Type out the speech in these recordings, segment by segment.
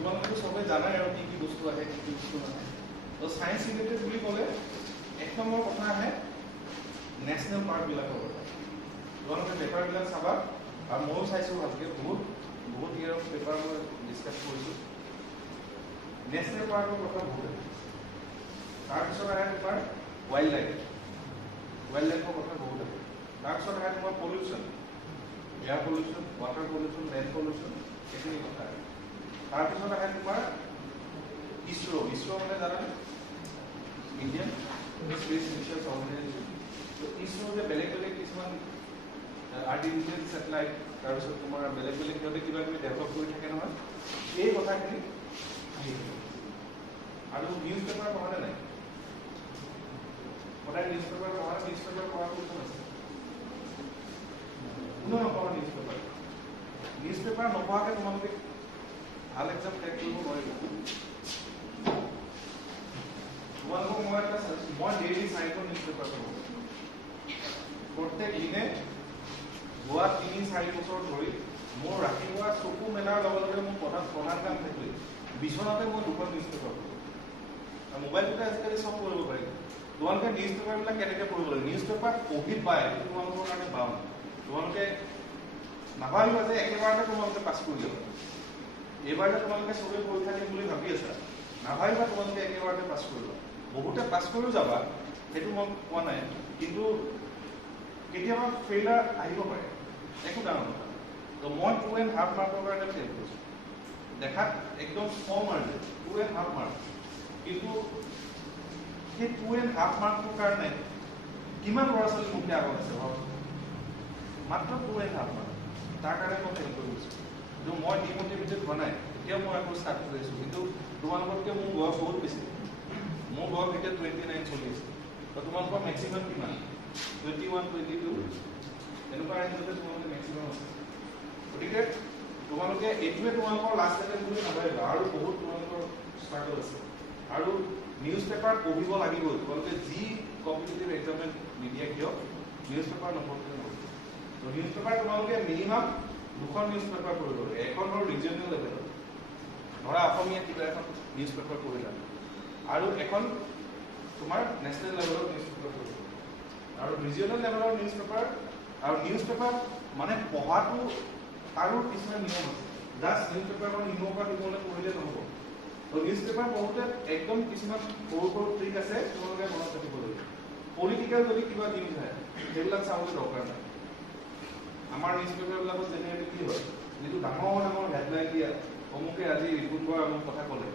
তোমালোকে সবে জানাই আৰু কি বস্তু আহে কি বস্তু নাহে তো সায়েন্স ৰিলেটেড বুলি ক'লে এক নম্বৰ কথা আহে নেশ্যনেল পাৰ্কবিলাকৰ কথা তোমালোকে পেপাৰবিলাক চাবা আৰু ময়ো চাইছোঁ ভালকৈ বহুত ইয়াৰ পেপাৰ মই ডিছকাছ কৰিছোঁ নেশ্যনেল পাৰ্কৰ কথা বহুত তাৰপিছত আহে তোমাৰ ৱাইল্ড লাইফৰ কথা বহুত আহে তাৰপিছত আহে তোমাৰ pollution air pollution water pollution land pollution এইখিনি কথা আহে তাৰপিছত আহে তোমাৰ ইছৰো মানে জানানে Indian space research organisation ISRO যে বেলেগ কিছুমান আৰ্টিফিচিয়েল ছেটেলাইট তাৰপিছত তোমাৰ বেলেগ সিহঁতে কিবা কিবি ডেভেলপ কৰি থাকে নহয় এই কথাখিনি আহি থাকে আৰু নিউজ পেপাৰ পঢ়ানে নাই সদায় নিউজ পেপাৰ পঢ়াটো কোন আছে কোনো নপঢ়া নিউজ পেপাৰ নপঢ়াকৈ তোমালোকে ভাল এক্সাম ক্ৰেক কৰিব নোৱাৰিব তোমালোকক মই ডেইলি 4খন নিউজ পেপাৰ পঢ়োঁ প্ৰত্যেক দিনে যোৱা 3-4 বছৰ ধৰি মোৰ ৰাতিপুৱা চকু মেলাৰ লগে লগে মোৰ প্ৰধান কাম থাকিলে বিচনাতে মই 2খন নিউজ পেপাৰ পঢ়োঁ আৰু মোবাইলটোতে আজিকালি চব কৰিব পাৰি তোমালোকে নিউজ পেপাৰবিলাক কেনেকৈ পঢ়িব লাগে নিউজ পেপাৰ পঢ়ি পায় তোমালোকৰ কাৰণে বাম তোমালোকে নাভাবিবা যে একেবাৰতে তোমালোকে পাছ কৰি যাবা এইবাৰ যে তোমালোকে চবেই পৰীক্ষা দিম বুলি ভাবি আছা নাভাবিবা তোমালোকে একেবাৰতে পাছ কৰিবা বহুতে পাছ কৰিও যাবা সেইটো মই কোৱা নাই কিন্তু কেতিয়াবা ফেইলাৰ আহিব পাৰে একো ডাঙৰ কথা তো মই 2.5 মাৰ্কৰ কাৰণে ফেইল কৰিছোঁ দেখাত একদম কম মাৰ্ক 2.5 মাৰ্ক কিন্তু সেই 2.5 মাৰ্কৰ কাৰণে কিমান ল'ৰা ছোৱালী মুখে আগত আছে মাত্ৰ 2.5 মাৰ্ক তাৰ কাৰণে মই ফেইল কৰি গৈছোঁ কিন্তু মই ডিমটিভেটেড হোৱা নাই এতিয়াও মই আকৌ ষ্টাৰ্ট কৰিছোঁ কিন্তু তোমালোকতকৈ মোৰ বয়স বহুত বেছি মোৰ বয়স এতিয়া 29 চলি আছে তো তোমালোকৰ মেক্সিমাম কিমান 21, 22 এনেকুৱা ৰেঞ্জতে তোমালোকে মেক্সিমাম আছে গতিকে তোমালোকে এইটোৱে তোমালোকৰ লাষ্ট এটেম্প বুলি নাভাবিবা আৰু বহুত তোমালোকৰ ষ্ট্ৰাগল আছে আৰু নিউজ পেপাৰ পঢ়িব লাগিব তোমালোকে যি কম্পিটিটিভ এক্সামে নিদিয়া কিয় নিউজ পেপাৰ নপঢ়িলে নহ'ব তো নিউজ পেপাৰ তোমালোকে মিনিমাম 2খন নিউজ পেপাৰ পঢ়িব লাগে এখন হ'ল ৰিজিয়নেল লেভেলত ধৰা অসমীয়া কিবা এখন নিউজ পেপাৰ পঢ়িলা আৰু এখন তোমাৰ নেশ্যনেল লেভেলত নিউজ পেপাৰ পঢ়িব আৰু ৰিজিয়নেল লেভেলৰ নিউজ পেপাৰ মানে পঢ়াটো আৰু কিছুমান নিয়ম আছে জাষ্ট নিউজ পেপাৰখন নিয়মৰ পৰা দিবলৈ পঢ়িলে নহ'ব তো নিউজ পেপাৰ পঢ়োঁতে একদম কিছুমান সৰু ট্ৰিক আছে তোমালোকে মনত ৰাখিব লাগিব পলিটিকেল যদি কিবা নিউজ আহে সেইবিলাক চাবলৈ দৰকাৰ নাই আমাৰ নিউজ পেপাৰবিলাকত জেনেৰেলি কি হয় যিটো ডাঙৰ হেডলাইন দিয়া অমুকে আজি ৰিপুণ বৰাই অমুক কথা ক'লে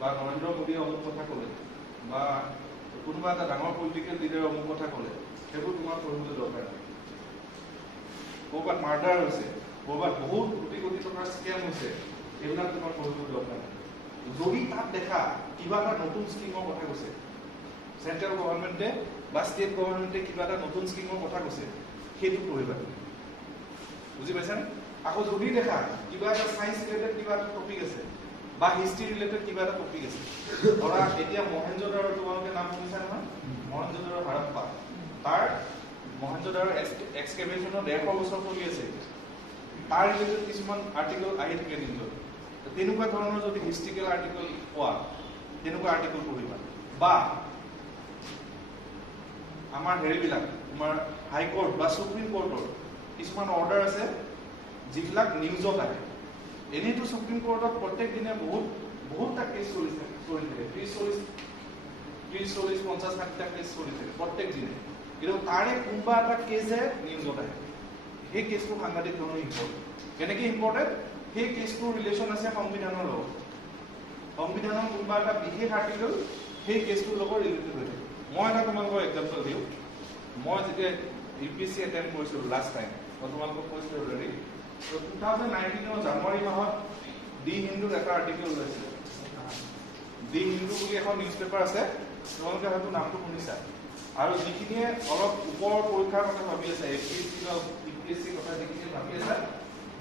বা নৰেন্দ্ৰ মোদীয়ে অমুক কথা ক'লে বা কোনোবা এটা ডাঙৰ পলিটিকেল লিডাৰে অমুক কথা ক'লে সেইবোৰ তোমাৰ পঢ়িবলৈ দৰকাৰ নাই ক'ৰবাত মাৰ্ডাৰ হৈছে ক'ৰবাত বহুত কোটি টকাৰ স্কেম হৈছে এইবিলাক তোমাৰ পঢ়িবলৈ দৰকাৰ নাই যদি তাত দেখা কিবা এটা নতুন স্কিমৰ কথা কৈছে চেণ্ট্ৰেল গভৰ্ণমেণ্টে বা ষ্টেট গভৰ্ণমেণ্টে কিবা এটা নতুন স্কিমৰ কথা কৈছে সেইটো পঢ়িবা বুজি পাইছানে আকৌ যদি দেখা কিবা এটা সায়েন্স ৰিলেটেড কিবা এটা টপিক আছে বা হিষ্ট্ৰী ৰিলেটেড কিবা এটা টপিক আছে ধৰা এতিয়া মহেঞ্জোদাৰো তোমালোকে নাম শুনিছা নহয় মহেঞ্জোদাৰো হাৰপ্পা তাৰ মহেঞ্জোদাৰো এক্সকেভেশ্যনৰ 150 বছৰ চলি আছে তাৰ ৰিলেটেড কিছুমান আৰ্টিকল আহি থাকে নিউজত তেনেকুৱা ধৰণৰ যদি হিষ্ট্ৰিকেল আৰ্টিকল পোৱা তেনেকুৱা আৰ্টিকল পঢ়িবা বা আমাৰ হেৰিবিলাক তোমাৰ হাইকোৰ্ট বা সুপ্ৰিম কোৰ্টৰ কিছুমান অৰ্ডাৰ আছে যিবিলাক নিউজত আহে এনেইতো সুপ্ৰিম কোৰ্টত প্ৰত্যেক দিনে বহুতটা কেছ চলি থাকে 30-40-50-60টা কেছ চলি থাকে প্ৰত্যেক দিনে কিন্তু তাৰে কোনোবা এটা কেছে নিউজত আহে সেই কেছটো সাংঘাতিক ধৰণৰ ইম্পৰ্টেণ্ট কেনেকৈ ইম্পৰ্টেণ্ট সেই কেছটোৰ ৰিলেশ্যন আছে সংবিধানৰ লগত সংবিধানৰ কোনোবা এটা বিশেষ আৰ্টিকল সেই কেছটোৰ লগত ৰিলেটেড হৈ থাকে মই এটা তোমালোকৰ এক্সাম্পল দিওঁ মই যেতিয়া UPSC এটেম্প কৰিছিলোঁ লাষ্ট টাইম মই তোমালোকক কৈছিলোঁ অলৰেডি তো 2019 জানুৱাৰী মাহত দি হিন্দুত এটা আৰ্টিকল ওলাইছিলে দি হিন্দু বুলি এখন নিউজ পেপাৰ আছে তোমালোকে হয়তো নামটো শুনিছা আৰু যিখিনিয়ে অলপ ওপৰৰ পৰীক্ষাৰ কথা ভাবি আছে APSC বা UPSC কথা যিখিনিয়ে ভাবি আছে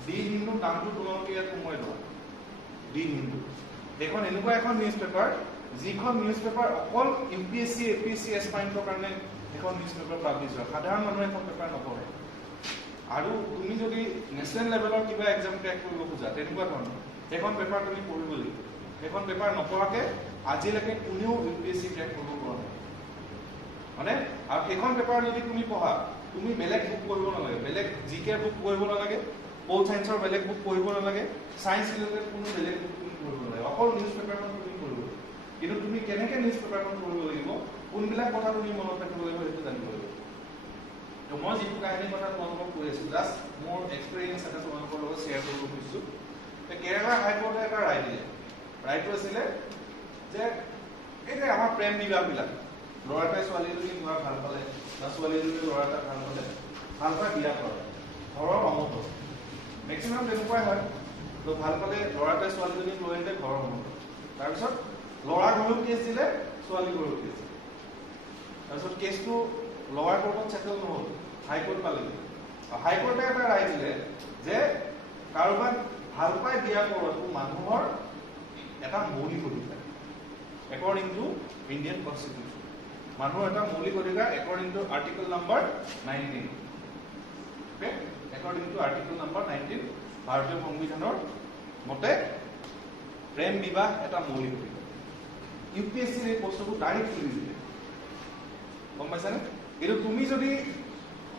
দি হিন্দু নামটো তোমালোকে ইয়াত সোমোৱাই লোৱা দি হিন্দু এখন এনেকুৱা এখন নিউজ পেপাৰ যিখন নিউজ পেপাৰ অকল UPSC APSC এছপাইণ্টৰ কাৰণে এখন নিউজ পেপাৰ পাব্লিছ হয় সাধাৰণ মানুহে এখন পেপাৰ নপঢ়ে আৰু তুমি যদি নেশ্যনেল লেভেলৰ কিবা এক্সাম ক্ৰেক কৰিব খোজা তেনেকুৱা ধৰণৰ সেইখন পেপাৰ তুমি পঢ়িব লাগিব সেইখন পেপাৰ নপঢ়াকে আজিলৈকে কোনেও ইউপিএসসি ক্ৰেক কৰিব পৰা নাই মানে আৰু সেইখন পেপাৰ যদি তুমি পঢ়া তুমি বেলেগ বুক পঢ়িব নালাগে বেলেগ জিকে বুক পঢ়িব নালাগে পল সায়েন্সৰ বেলেগ বুক পঢ়িব নালাগে সায়েন্স ৰিলেটেড কোনো বেলেগ বুক তুমি পঢ়িব নালাগে অকল নিউজ পেপাৰখন তুমি পঢ়িব কিন্তু তুমি কেনেকৈ নিউজ পেপাৰখন পঢ়িব লাগিব কোনবিলাক কথা তুমি মনত ৰাখিব লাগিব সেইটো জানিব লাগিব তো মই যিটো কাহিনী কথা তোমালোকক কৈ আছো জাষ্ট মোৰ এক্সপেৰিয়েন্স এটা তোমালোকৰ লগত শ্বেয়াৰ কৰিব খুজিছো কেৰালা হাইকোৰ্টে এটা ৰায় দিলে ৰায়টো আছিলে যে এই যে আমাৰ প্ৰেম বিবাহবিলাক ল'ৰাটাই ছোৱালীজনী কিবা ভাল পালে বা ছোৱালীজনী ল'ৰা এটা ভাল পালে ভাল পাই বিয়া কৰে ঘৰৰ অমত মেক্সিমাম তেনেকুৱাই হয় তো ভাল পালে ল'ৰাটাই ছোৱালীজনীক লৈ আহিলে ঘৰৰ অমত তাৰপিছত ল'ৰা ঘৰেও কেছ দিলে ছোৱালী ঘৰেও কেছ দিলে তাৰপিছত কেছটো লোৱাৰ কোৰ্টত সেটেল নহ'ল হাইকোৰ্ট পালেগৈ হাইকোৰ্টে এটা ৰায় দিলে যে কাৰোবাক ভাল পাই বিয়া কৰাটো মানুহৰ এটা মৌলিক অধিকাৰ একৰ্ডিং টু ইণ্ডিয়ান কনষ্টিটিউশ্যন মানুহৰ এটা মৌলিক অধিকাৰ according to article number 19 okay according to article number 19 ভাৰতীয় সংবিধানৰ মতে প্ৰেম বিবাহ এটা মৌলিক অধিকাৰ ইউপিএসসিৰ এই বস্তুটো ডাইৰেক্ট খুলি দিলে গম পাইছানে কিন্তু তুমি যদি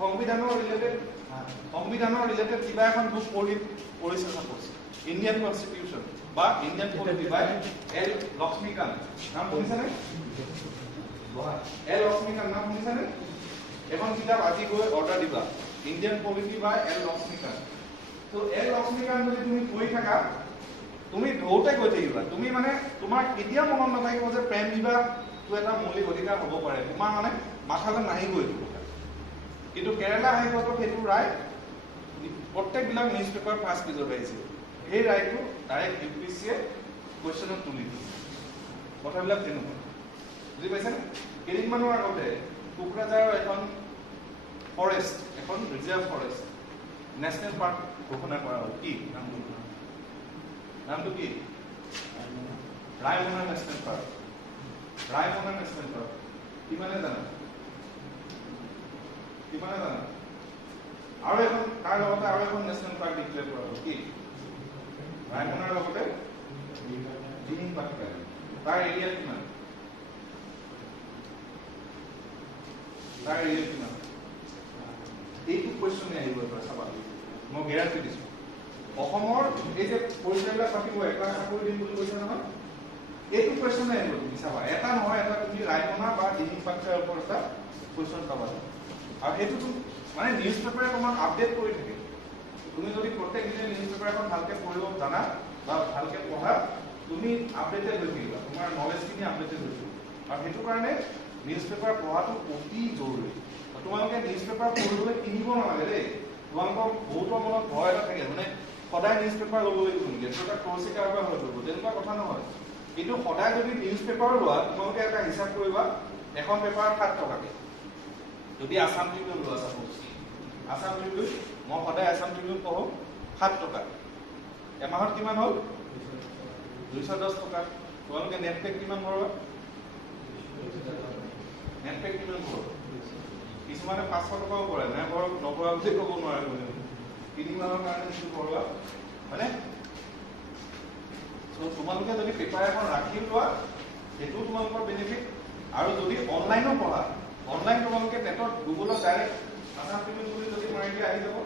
সংবিধানৰ ৰিলেটেড কিবা এখন বুক পঢ়িছা সাপোজ ইণ্ডিয়ান কনষ্টিটিউশ্যন বা Indian polity by L Laxmikant নাম শুনিছানে এল লক্ষ্মীকান্ত নাম শুনিছানে এখন কিতাপ আজি গৈ অৰ্ডাৰ দিবা Indian polity by L Laxmikant তো এল লক্ষ্মীকান্ত যদি তুমি পঢ়ি থাকা তুমি ঢৌতে গৈ থাকিবা তুমি মানে তোমাৰ কেতিয়া মনত নাথাকিব যে প্ৰেম বিবাহটো এটা মৌলিক অধিকাৰ হ'ব পাৰে তোমাৰ মানে মাথালৈ নাহিবই এইটো কথা কিন্তু কেৰালা হাইকোৰ্টৰ সেইটো ৰায় প্ৰত্যেকবিলাক নিউজ পেপাৰ ফাৰ্ষ্ট পেজত আহিছিল সেই ৰায়টো ডাইৰেক্ট ইউপিএসসিয়ে কুৱেশ্যনত তুলি দিছে কথাবিলাক তেনেকুৱা বুজি পাইছেনে কেইদিনমানৰ আগতে কোকৰাঝাৰৰ এখন ফৰেষ্ট এখন ৰিজাৰ্ভ ফৰেষ্ট নেশ্যনেল পাৰ্ক ঘোষণা কৰা হ'ল কি নামটো কি Raimona national park Raimona national park কিমানে জানা আৰু এখন তাৰ লগতে আৰু এখন নেশ্যনেল পাৰ্ক ডিক্লেয়াৰ কৰা হ'ল কি ৰায়মনাৰ লগতে দিহিং পাটকাই তাৰ এৰিয়া কিমান এইটো কুৱেশ্যনে আহিব এবাৰ চাবা মই গেৰাণ্টি দিছো অসমৰ এই যে পৰিচয়বিলাক পাতিব এটা চাকৰি দিম বুলি কৈছে নহয় এইটো কুৱেশ্যনে আহিব তুমি চাবা এটা নহয় এটা তুমি ৰায়মনা বা দিহিং পাটকাইৰ ওপৰত এটা কুৱেশ্যন পাবা আৰু সেইটো মানে নিউজ পেপাৰে তোমাক আপডেট কৰি থাকে তুমি যদি প্ৰত্যেক দিনে নিউজ পেপাৰ এখন ভালকৈ পঢ়িব জানা বা ভালকৈ পঢ়া তুমি আপডেটেড হৈ থাকিবা তোমাৰ নলেজখিনি আপডেটেড হৈ থাকিব আৰু সেইটো কাৰণে নিউজ পেপাৰ পঢ়াটো অতি জৰুৰী তোমালোকে নিউজ পেপাৰ পঢ়িবলৈ কিনিব নালাগে দেই তোমালোকৰ বহুতৰ মনত ভয় এটা থাকে মানে সদায় নিউজ পেপাৰ ল'ব লাগিব নেকি এইটো এটা ক্ৰচিক কাৰোবাৰ হৈ পৰিব তেনেকুৱা কথা নহয় কিন্তু সদায় যদি নিউজ পেপাৰ লোৱা তোমালোকে এটা হিচাপ কৰিবা এখন পেপাৰ 7 টকাকৈ যদি আসাম ট্ৰিবিউন লোৱা চাপোজ আসাম ট্ৰিবিউন মই সদায় আসাম ট্ৰিবিউন পঢ়োঁ 7 টকা এমাহত কিমান হ'ল 210 টকা তোমালোকে নেটপেক কিমান ভৰোৱা নেটপেক কিমান ভৰোৱা কিছুমানে 500 টকাও কৰে নাই নভৰা বুলি ক'ব নোৱাৰে তিনিমাহৰ কাৰণে যিটো ভৰোৱা হয়নে তোমালোকে যদি পেপাৰ এখন ৰাখি লোৱা সেইটো তোমালোকৰ বেনিফিট আৰু যদি অনলাইনো পঢ়া অনলাইন তোমালোকে নেটত গুগলত ডাইৰেক্ট আসাম ট্ৰিবিউন বুলি যদি মাৰি দিয়ে আহি যাব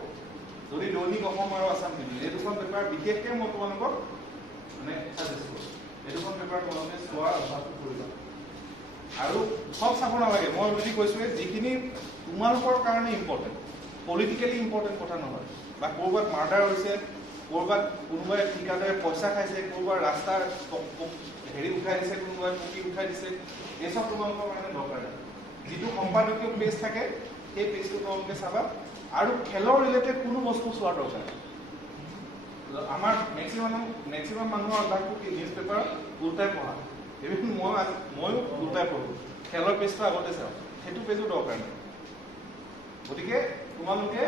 যদি দৈনিক অসম আৰু আসাম ট্ৰিবিউন এই দুখন পেপাৰ বিশেষকৈ মই তোমালোকক মানে ছাজেষ্ট কৰোঁ এই দুখন পেপাৰ তোমালোকে চোৱাৰ অভ্যাসটো কৰিবা আৰু সব চাব নালাগে মই যদি কৈছোঁ যিখিনি তোমালোকৰ কাৰণে ইম্পৰ্টেণ্ট পলিটিকেলি ইম্পৰ্টেণ্ট কথা নহয় বা ক'ৰবাত মাৰ্ডাৰ হৈছে ক'ৰবাত কোনোবাই ঠিকাদাৰে পইচা খাইছে ক'ৰবাত ৰাস্তাৰ হেৰি উঠাই দিছে কোনোবাই পুকি উঠাই দিছে এই চব তোমালোকৰ কাৰণে দৰকাৰ নাই যিটো সম্পাদকীয় পেজ থাকে সেই পেজটো তোমালোকে চাবা আৰু খেলৰ ৰিলেটেড কোনো বস্তু চোৱাৰ দৰকাৰ নাই আমাৰ মেক্সিমাম মানুহৰ অভ্যাসটো কি নিউজ পেপাৰ উল্টাই পঢ়া ইভিন ময়ো উল্টাই পঢ়োঁ খেলৰ পেজটো আগতে চাওঁ সেইটো পেজো দৰকাৰ নাই গতিকে তোমালোকে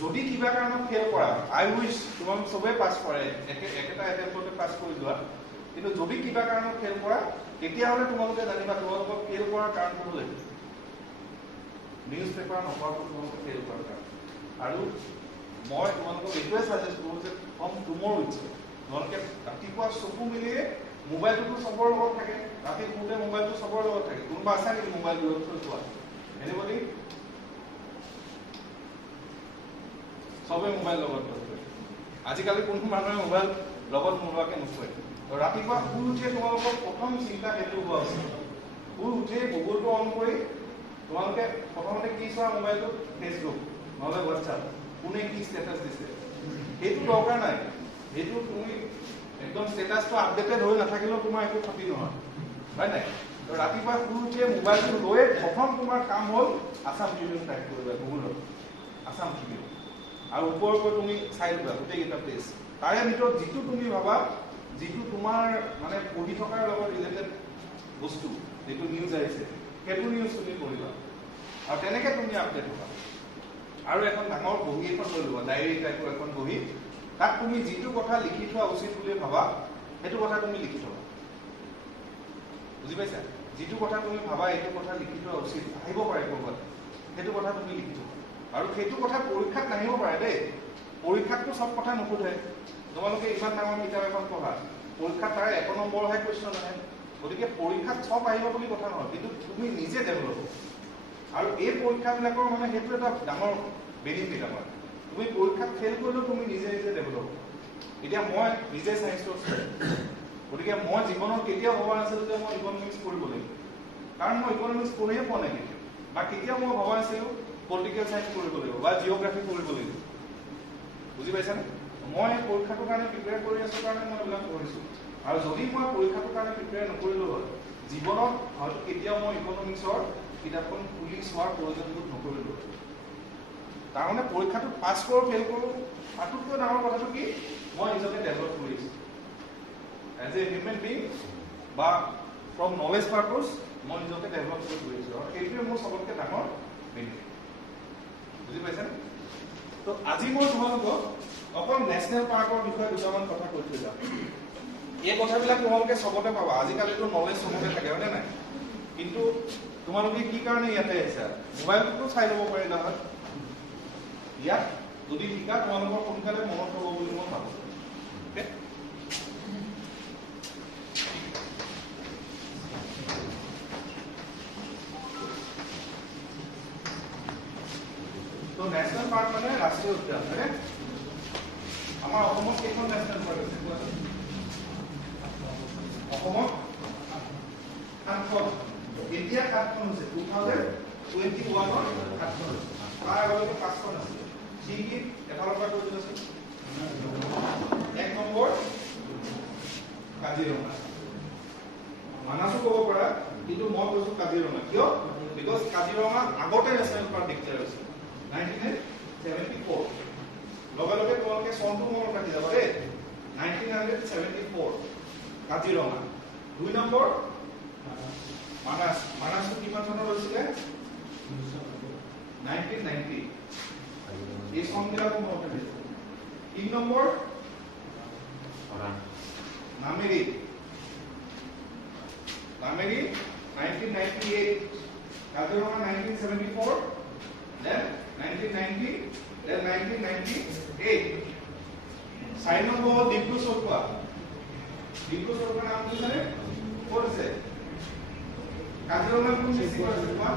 যদি কিবা কাৰণত ফেল কৰা আই উইচ তোমালোক চবেই পাছ কৰে একেটা এটেম্পটতে পাছ কৰি যোৱা কিন্তু যদি কিবা কাৰণত ফেল কৰা তেতিয়াহ'লে তোমালোকে জানিবা তোমালোকক ফেল কৰাৰ কাৰণটো হ'ল নিউজ পেপাৰ নপঢ়াটো তোমালোকে ফেল কৰাৰ কাৰণ আৰু মই তোমালোকক এইটোৱে ছাজেষ্ট কৰোঁ যে ফ্ৰম টুমৰো ইটছ তোমালোকে ৰাতিপুৱা চকু মিলিয়ে মোবাইলটো চবৰ লগত থাকে, ৰাতি শুতে মোবাইলটো চবৰ লগত থাকে। কোনোবা আছে নেকি মোবাইল দূৰত থৈ যোৱা? এনিবডি? সবে মোবাইল লগত থৈ। আজিকালি কোনো মানুহে মোবাইল লগত নোলোৱাকে নুশুৱে। ৰাতিপুৱা শুই উঠিয়ে তোমালোকৰ প্ৰথম চিন্তা সেইটো হোৱা উচিত। শুই উঠিয়ে গুগলটো অন কৰি তোমালোকে প্ৰথমতে কি চোৱা মোবাইলটো? ফেচবুক নহ'লে হোৱাটছআপ, কোনে কি ষ্টেটাছ দিছে সেইটো দৰকাৰ নাই। সেইটো তুমি একদম ষ্টেটাছটো আপডেটেড হৈ নাথাকিলেও তোমাৰ একো ক্ষতি নহয়, হয় নাই? ৰাতিপুৱা শুই উঠিয়ে মোবাইলটো লৈ প্ৰথম তোমাৰ কাম হ'ল আছাম ট্ৰিবিউন টাইপ কৰিবা গুগলত, আছাম ট্ৰিবিউন, আৰু ওপৰকৈ তুমি চাই লোৱা গোটেইকেইটা পেজ। তাৰে ভিতৰত যিটো তুমি ভাবা, যিটো তোমাৰ মানে পঢ়ি থকাৰ লগত ৰিলেটেড বস্তু, যিটো নিউজ আহিছে সেইটো নিউজ তুমি পঢ়িবা, আৰু তেনেকৈ তুমি আপডেট হ'বা। আৰু এখন ডাঙৰ বহী এখন লৈ ল'বা, ডায়েৰী টাইপৰ এখন বহী। তাত তুমি যিটো কথা লিখি থোৱা উচিত বুলি ভাবা সেইটো কথা তুমি লিখি থবা। বুজি পাইছা? যিটো কথা তুমি ভাবা এইটো কথা লিখি থোৱা উচিত, আহিব পাৰে ক'ৰবাত, সেইটো কথা তুমি লিখি থবা। আৰু সেইটো কথা পৰীক্ষাত নাহিব পাৰে দেই। পৰীক্ষাতটো চব কথা নুসুধে। তোমালোকে ইমান ডাঙৰ কিতাপ এখন পঢ়া, পৰীক্ষাত তাৰে 1 নম্বৰহে কুৱেশ্যন আহে। গতিকে পৰীক্ষাত চব আহিব বুলি কথা নহয়, কিন্তু তুমি নিজে ডেভেলপ। আৰু এই পৰীক্ষাবিলাকৰ মানে সেইটো এটা ডাঙৰ বেনিফিট আমাৰ। তুমি পৰীক্ষাত ফেইল কৰিলেও তুমি নিজে নিজে ডেভেলপ। এতিয়া মই নিজে চায়েন্সৰ ষ্টুডেণ্ট, গতিকে মই জীৱনত কেতিয়াও ভবা নাছিলো যে মই ইকনমিক্স পঢ়িব লাগিব, কাৰণ মই ইকনমিক্স পঢ়িয়ে পোৱা নাই কেতিয়াও। বা কেতিয়াও মই ভবা নাছিলো পলিটিকেল চায়েন্স পঢ়িব লাগিব বা জিঅ'গ্ৰাফি পঢ়িব লাগিব। বুজি পাইছানে? মই পৰীক্ষাটোৰ কাৰণে প্ৰিপেয়াৰ কৰি আছো কাৰণে মই এইবিলাক পঢ়িছো। আৰু যদি মই পৰীক্ষাটোৰ কাৰণে প্ৰিপেয়াৰ নকৰিলো হয়, জীৱনত হয়তো কেতিয়াও মই ইকনমিক্সৰ কিতাপখন খুলি চোৱাৰ প্ৰয়োজনবোধ নকৰিলো। তাৰমানে পৰীক্ষাটোত পাছ কৰোঁ ফেইল কৰোঁ, তাতোতকৈ ডাঙৰ কথাটো কি, মই নিজকে ডেভেলপ কৰি আছো এজ এ হিউমেন বিং, বা ফ্ৰম নলেজ পাৰ্পজ মই নিজকে ডেভেলপ কৰি আছো। আৰু সেইটোৱে মোৰ চবতকৈ ডাঙৰ বেনিফিট। বুজি পাইছেনে? তো আজি মই তোমালোকক অকল নেশ্যনেল পাৰ্কৰ বিষয়ে দুটামান কথা কৈ থৈ যাম। এই কথাবিলাক তোমালোকে চবতে পাবা। আজিকালিতো নলেজ চবতে থাকে, হয়নে নাই? কিন্তু তোমালোকে কি কাৰণে ইয়াতে আহিছা? মোবাইলটো চাই ল'ব পাৰিলা হয়। ইয়াত যদি শিকা তোমালোকৰ সোনকালে মনত হ'ব বুলি মই ভাবো। তো নেশ্যনেল পাৰ্ক মানে ৰাষ্ট্ৰীয় উদ্যান, হয়নে? আমাৰ অসমত কেইখন নেশ্যনেল পাৰ্ক আছে কোৱাচোন? অসমত 7খন। এতিয়া 7খন হৈছে, 2021ত 7খন হৈছে। তাৰ আগলৈকে 5খন আছিল। কি কি এফালৰ পৰা কৈ দিবাচোন। 1 নম্বৰ কাজিৰঙা, মানাসো ক'ব পাৰা, কিন্তু মই কৈছো কাজিৰঙা। কিয়? বিকজ কাজিৰঙা আগতে নেশ্যনেল পাৰ্ক ডিক্লেয়াৰ হৈছিল 1974। লগে লগে তোমালোকে চনটো মনত ৰাখি যাবা দেই, 1974 কাজিৰঙা। 2 নম্বৰ মানাস। মানাসটো কিমান চনত হৈছিলে? 1990। এই চনবিলাকো মনত ৰাখি যাবা। 3 number Nameri. Nameri 1998, Kaziranga 1974, then 1990, then 1998. 4 number হ'ল ডিব্ৰু চৈখোৱা। ডিব্ৰু চৈখোৱা নাম শুনিছানে? ক'ত আছে? কাজিৰঙা কোন ডিষ্ট্ৰিক্টত আছে তোমাৰ?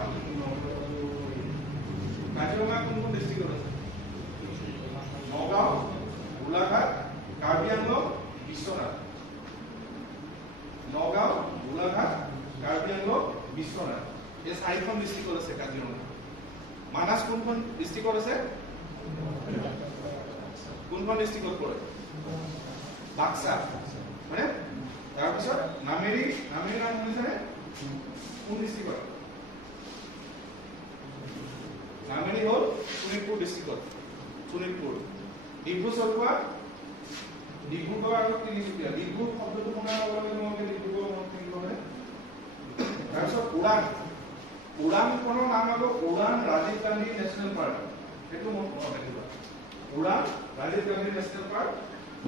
কাজিৰঙা কোনখন ডিষ্ট্ৰিক্টত আছে? নগাঁও, গোলাঘাট, কাৰ্বি আংলং, বিশ্বনাথ। নগাঁও, গোলাঘাট, কাৰ্বি আংলং, বিশ্বনাথ। এই 4খন ডিষ্ট্ৰিক্টত আছে কাজিৰঙা। মানাস কোনখন ডিষ্ট্ৰিক্টত আছে? কোনখন ডিষ্ট্ৰিক্টত পৰে? বাক্সা, হয়নে? তাৰপিছত নামেৰি। নামেৰি নাম শুনিছেনে? কোন ডিষ্ট্ৰিক্টত? নামেৰি হ'ল শোণিতপুৰ ডিষ্ট্ৰিক্টত, শোণিতপুৰ। ডিব্ৰু চৈখোৱা, ডিব্ৰুগড় আৰু তিনিচুকীয়া। ডিব্ৰু শব্দটো শুনাৰ লগে লগে তোমালোকে ডিব্ৰুগড় মনত থাকিব হয়নে? তাৰপিছত ওৰাং। ওৰাংখনৰ নাম হ'ল ওৰাং ৰাজীৱ গান্ধী নেশ্যনেল পাৰ্ক। সেইটো মনত ৰাখিবা। Orang Rajiv Gandhi national park.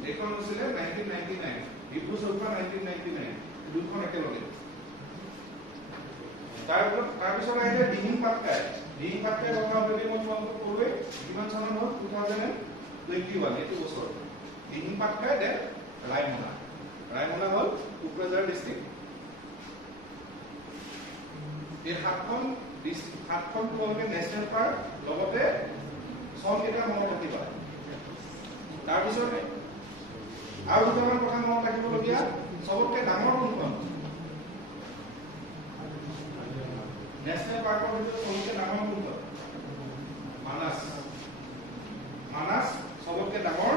এইখন হৈছিলে 1999। ডিব্ৰু চৈখোৱা 1999। দুখন একেলগে। তাৰপিছত আহিলে দিহিং পাটকাই। দিহিং পাটকাই কথা যদি মই তোমালোকক ক'লোৱেই, কিমান চনত হ'ল? 2021, এইটো বছৰ। দিহিং পাটকাই দেন ৰায়মনা হল কোকৰাঝাৰ ডিস্ট্ৰিক্ট এই সাতখন তোমালোকে নেশ্যনেল পাৰ্ক লগতে চনকেইটা মনত ৰাখিবা তাৰপিছত আৰু দুটামান কথা মনত ৰাখিবলগীয়া সবতকে ডাঙৰ কোনখন নেশ্যনেল পাৰ্কৰ ভিতৰত সবতকে ডাঙৰ কোনখন মানাস সবতকে ডাঙৰ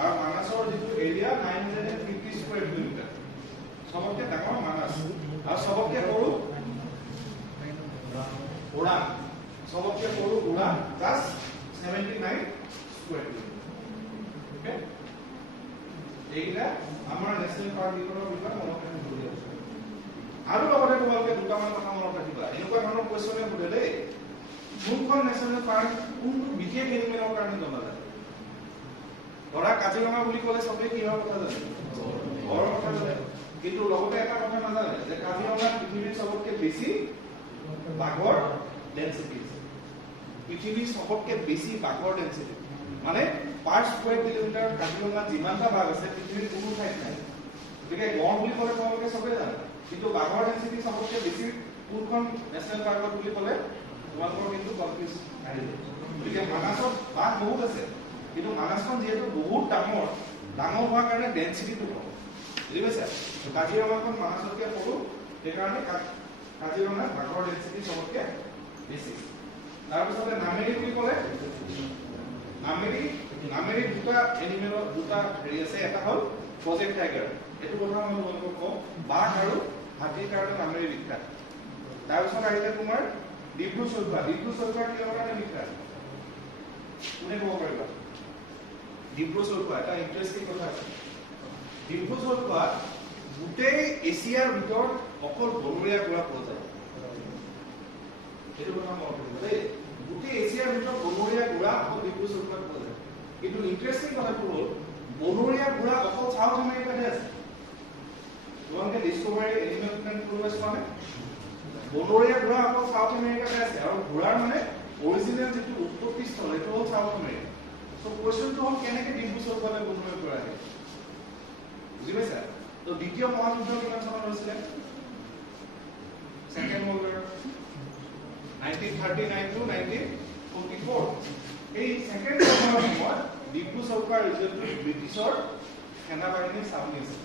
আৰু মানাসৰ যিটো এৰিয়া 950 স্কয়াৰ কিলোমিটাৰ সবতকে ডাঙৰ মানাস আৰু সবতকে সৰু ওৰাং সবতকে সৰু Orang just 79 square kilometre okay এইটা আমাৰ নেশ্যনেল পাৰ্ক বিকৰণৰ বিষয়ে মনত ৰাখিব আৰু লগতে তোমালোকে দুটামান কথা মনত ৰাখিবা এনেকুৱা ধৰণৰ কোৱেশ্চনে সুধে দেই কোনখন নেশ্যনেল পাৰ্ক কোনটো বিশেষ এনিমেলৰ কাৰণে জনা যায় ধৰা কাজিৰঙা বুলি ক'লে সবে কিহৰ কথা জানে গড়ৰ কথা জানে কিন্তু লগতে এটা কথা নাজানে যে কাজিৰঙাত পৃথিৱীৰ সবতকে বেছি বাঘৰ ডেন্সিটি পৃথিৱীৰ সবতকে বেছি বাঘৰ ডেন্সিটি মানে পাৰ স্কয়াৰ কিলোমিটাৰ কাজিৰঙাত যিমানটা বাঘ আছে পৃথিৱীৰ কোনো ঠাইত নাই গতিকে গড় বুলি ক'লে তোমালোকে সবে জানে কিন্তু বাঘৰ ডেন্সিটি সবতকে বেছি কোনখন নেশ্যনেল পাৰ্কত বুলি ক'লে তোমালোকৰ কিন্তু কনফিউজ আহি যায় গতিকে মানাসত বাঘ বহুত আছে কিন্তু মানাসখন যেহেতু বহুত ডাঙৰ হোৱাৰ কাৰণে ডেন্সিটিটো কম বুজি পাইছা কাজিৰঙাখন মানাসতকৈ সৰু সেইকাৰণে কাজিৰঙাত বাঘৰ ডেন্সিটি সবতকৈ বেছি তাৰপিছতে নামেৰি বুলি ক'লে নামেৰি দুটা এনিমেলৰ দুটা হেৰি আছে এটা হ'ল প্ৰজেক্ট টাইগাৰ এইটো কথা মই তোমালোকক কওঁ বাঘ আৰু হাতীৰ কাৰণে নামেৰি বিখ্যাত তাৰপিছত আহিলে তোমাৰ ডিব্ৰু চৈখোৱা কিহৰ কাৰণে বিখ্যাত কোনে ক'ব পাৰিবা ডিব্ৰু চৈখোৱা এটা ইণ্টাৰেষ্টিং কথা আছে ডিব্ৰু চৈখোৱা গোটেই এছিয়াৰ ভিতৰত অকল বনৰীয়া ঘোঁৰা পোৱা যায় এইটো কথা মনত ৰাখিবা দেই গোটেই এছিয়াৰ ভিতৰত বনৰীয়া ঘোঁৰা অকল ডিব্ৰু চৈখোৱাত পোৱা যায় কিন্তু ইণ্টাৰেষ্টিং কথাটো হ'ল বনৰীয়া ঘোঁৰা অকল সাউথ আমেৰিকাতে আছে তোমালোকে ডিস্কভাৰী এনিমেল প্লেনেট কোনোবাই চোৱা নে বনৰীয়া ঘোঁৰা অকল সাউথ আমেৰিকাতে আছে আৰু ঘোঁৰাৰ মানে অৰিজিনেল যিটো উৎপত্তি স্থল এইটো হ'ল সাউথ আমেৰিকা সো কোৱেশ্চনটো হ'ল কেনেকৈ ডিব্ৰু চৈখোৱালৈ বনৰীয়া ঘোঁৰা আহে বুজি পাইছা তো দ্বিতীয় মহাযুদ্ধ কিমান চনত হৈছিলে সেকেন্ড ওয়ার্ল্ড ওয়ার 1939 to 1944 এই second world war Dibru Saikhowa ৰিজনটো ব্ৰিটিছৰ সেনা বাহিনীৰ চাবনি আছে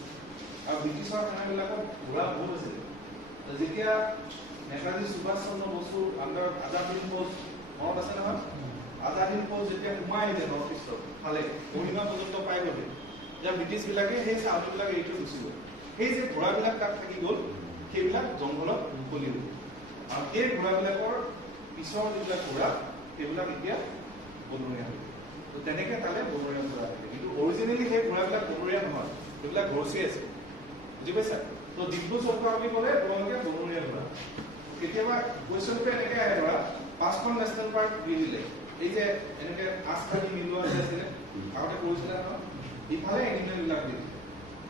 আৰু ব্ৰিটিছৰ সেনাবিলাকৰ ঘোঁৰা বহুত আছিল যেতিয়া নেতাজী সুভাষ চন্দ্ৰ বসু আণ্ডাৰ আজাদ হিন্দ ফৌজ মনত আছে নহয় আজাদ হিন্দ ফৌজ যেতিয়া সোমাই আহিলে নৰ্থ ইষ্টত ফালে কহিমা পৰ্যন্ত পাই গ'লে যে ব্ৰিটিছবিলাকে সেই চাউলবিলাক এৰি থৈ গুচি গ'ল সেই যে ঘোঁৰাবিলাক তাত থাকি গ'ল সেইবিলাক জংঘলত মুকলি হ'ল আৰু সেই ঘোঁৰাবিলাকৰ পিছৰ যিবিলাক ঘোঁৰা সেইবিলাক এতিয়া বনৰীয়া হ'ল তো তেনেকৈ তালে বনৰীয়া ঘোঁৰা থাকে কিন্তু অৰিজিনেলি সেই ঘোঁৰাবিলাক বনৰীয়া নহয় সেইবিলাক ঘৰচি আছে বুজি পাইছা তো ডিব্ৰু চৈখোৱা বুলি ক'লে তোমালোকে বনৰীয়া ঘোঁৰা কেতিয়াবা কুৱেশ্যনটো এনেকৈ আহে ধৰা 5খন নেশ্যনেল পাৰ্ক দি দিলে এই যে এনেকৈ আঠখানি মিলোৱা যে আছিলে আগতে কৰিছিলে নহয় ইফালে এনিমেলবিলাক দি দিলে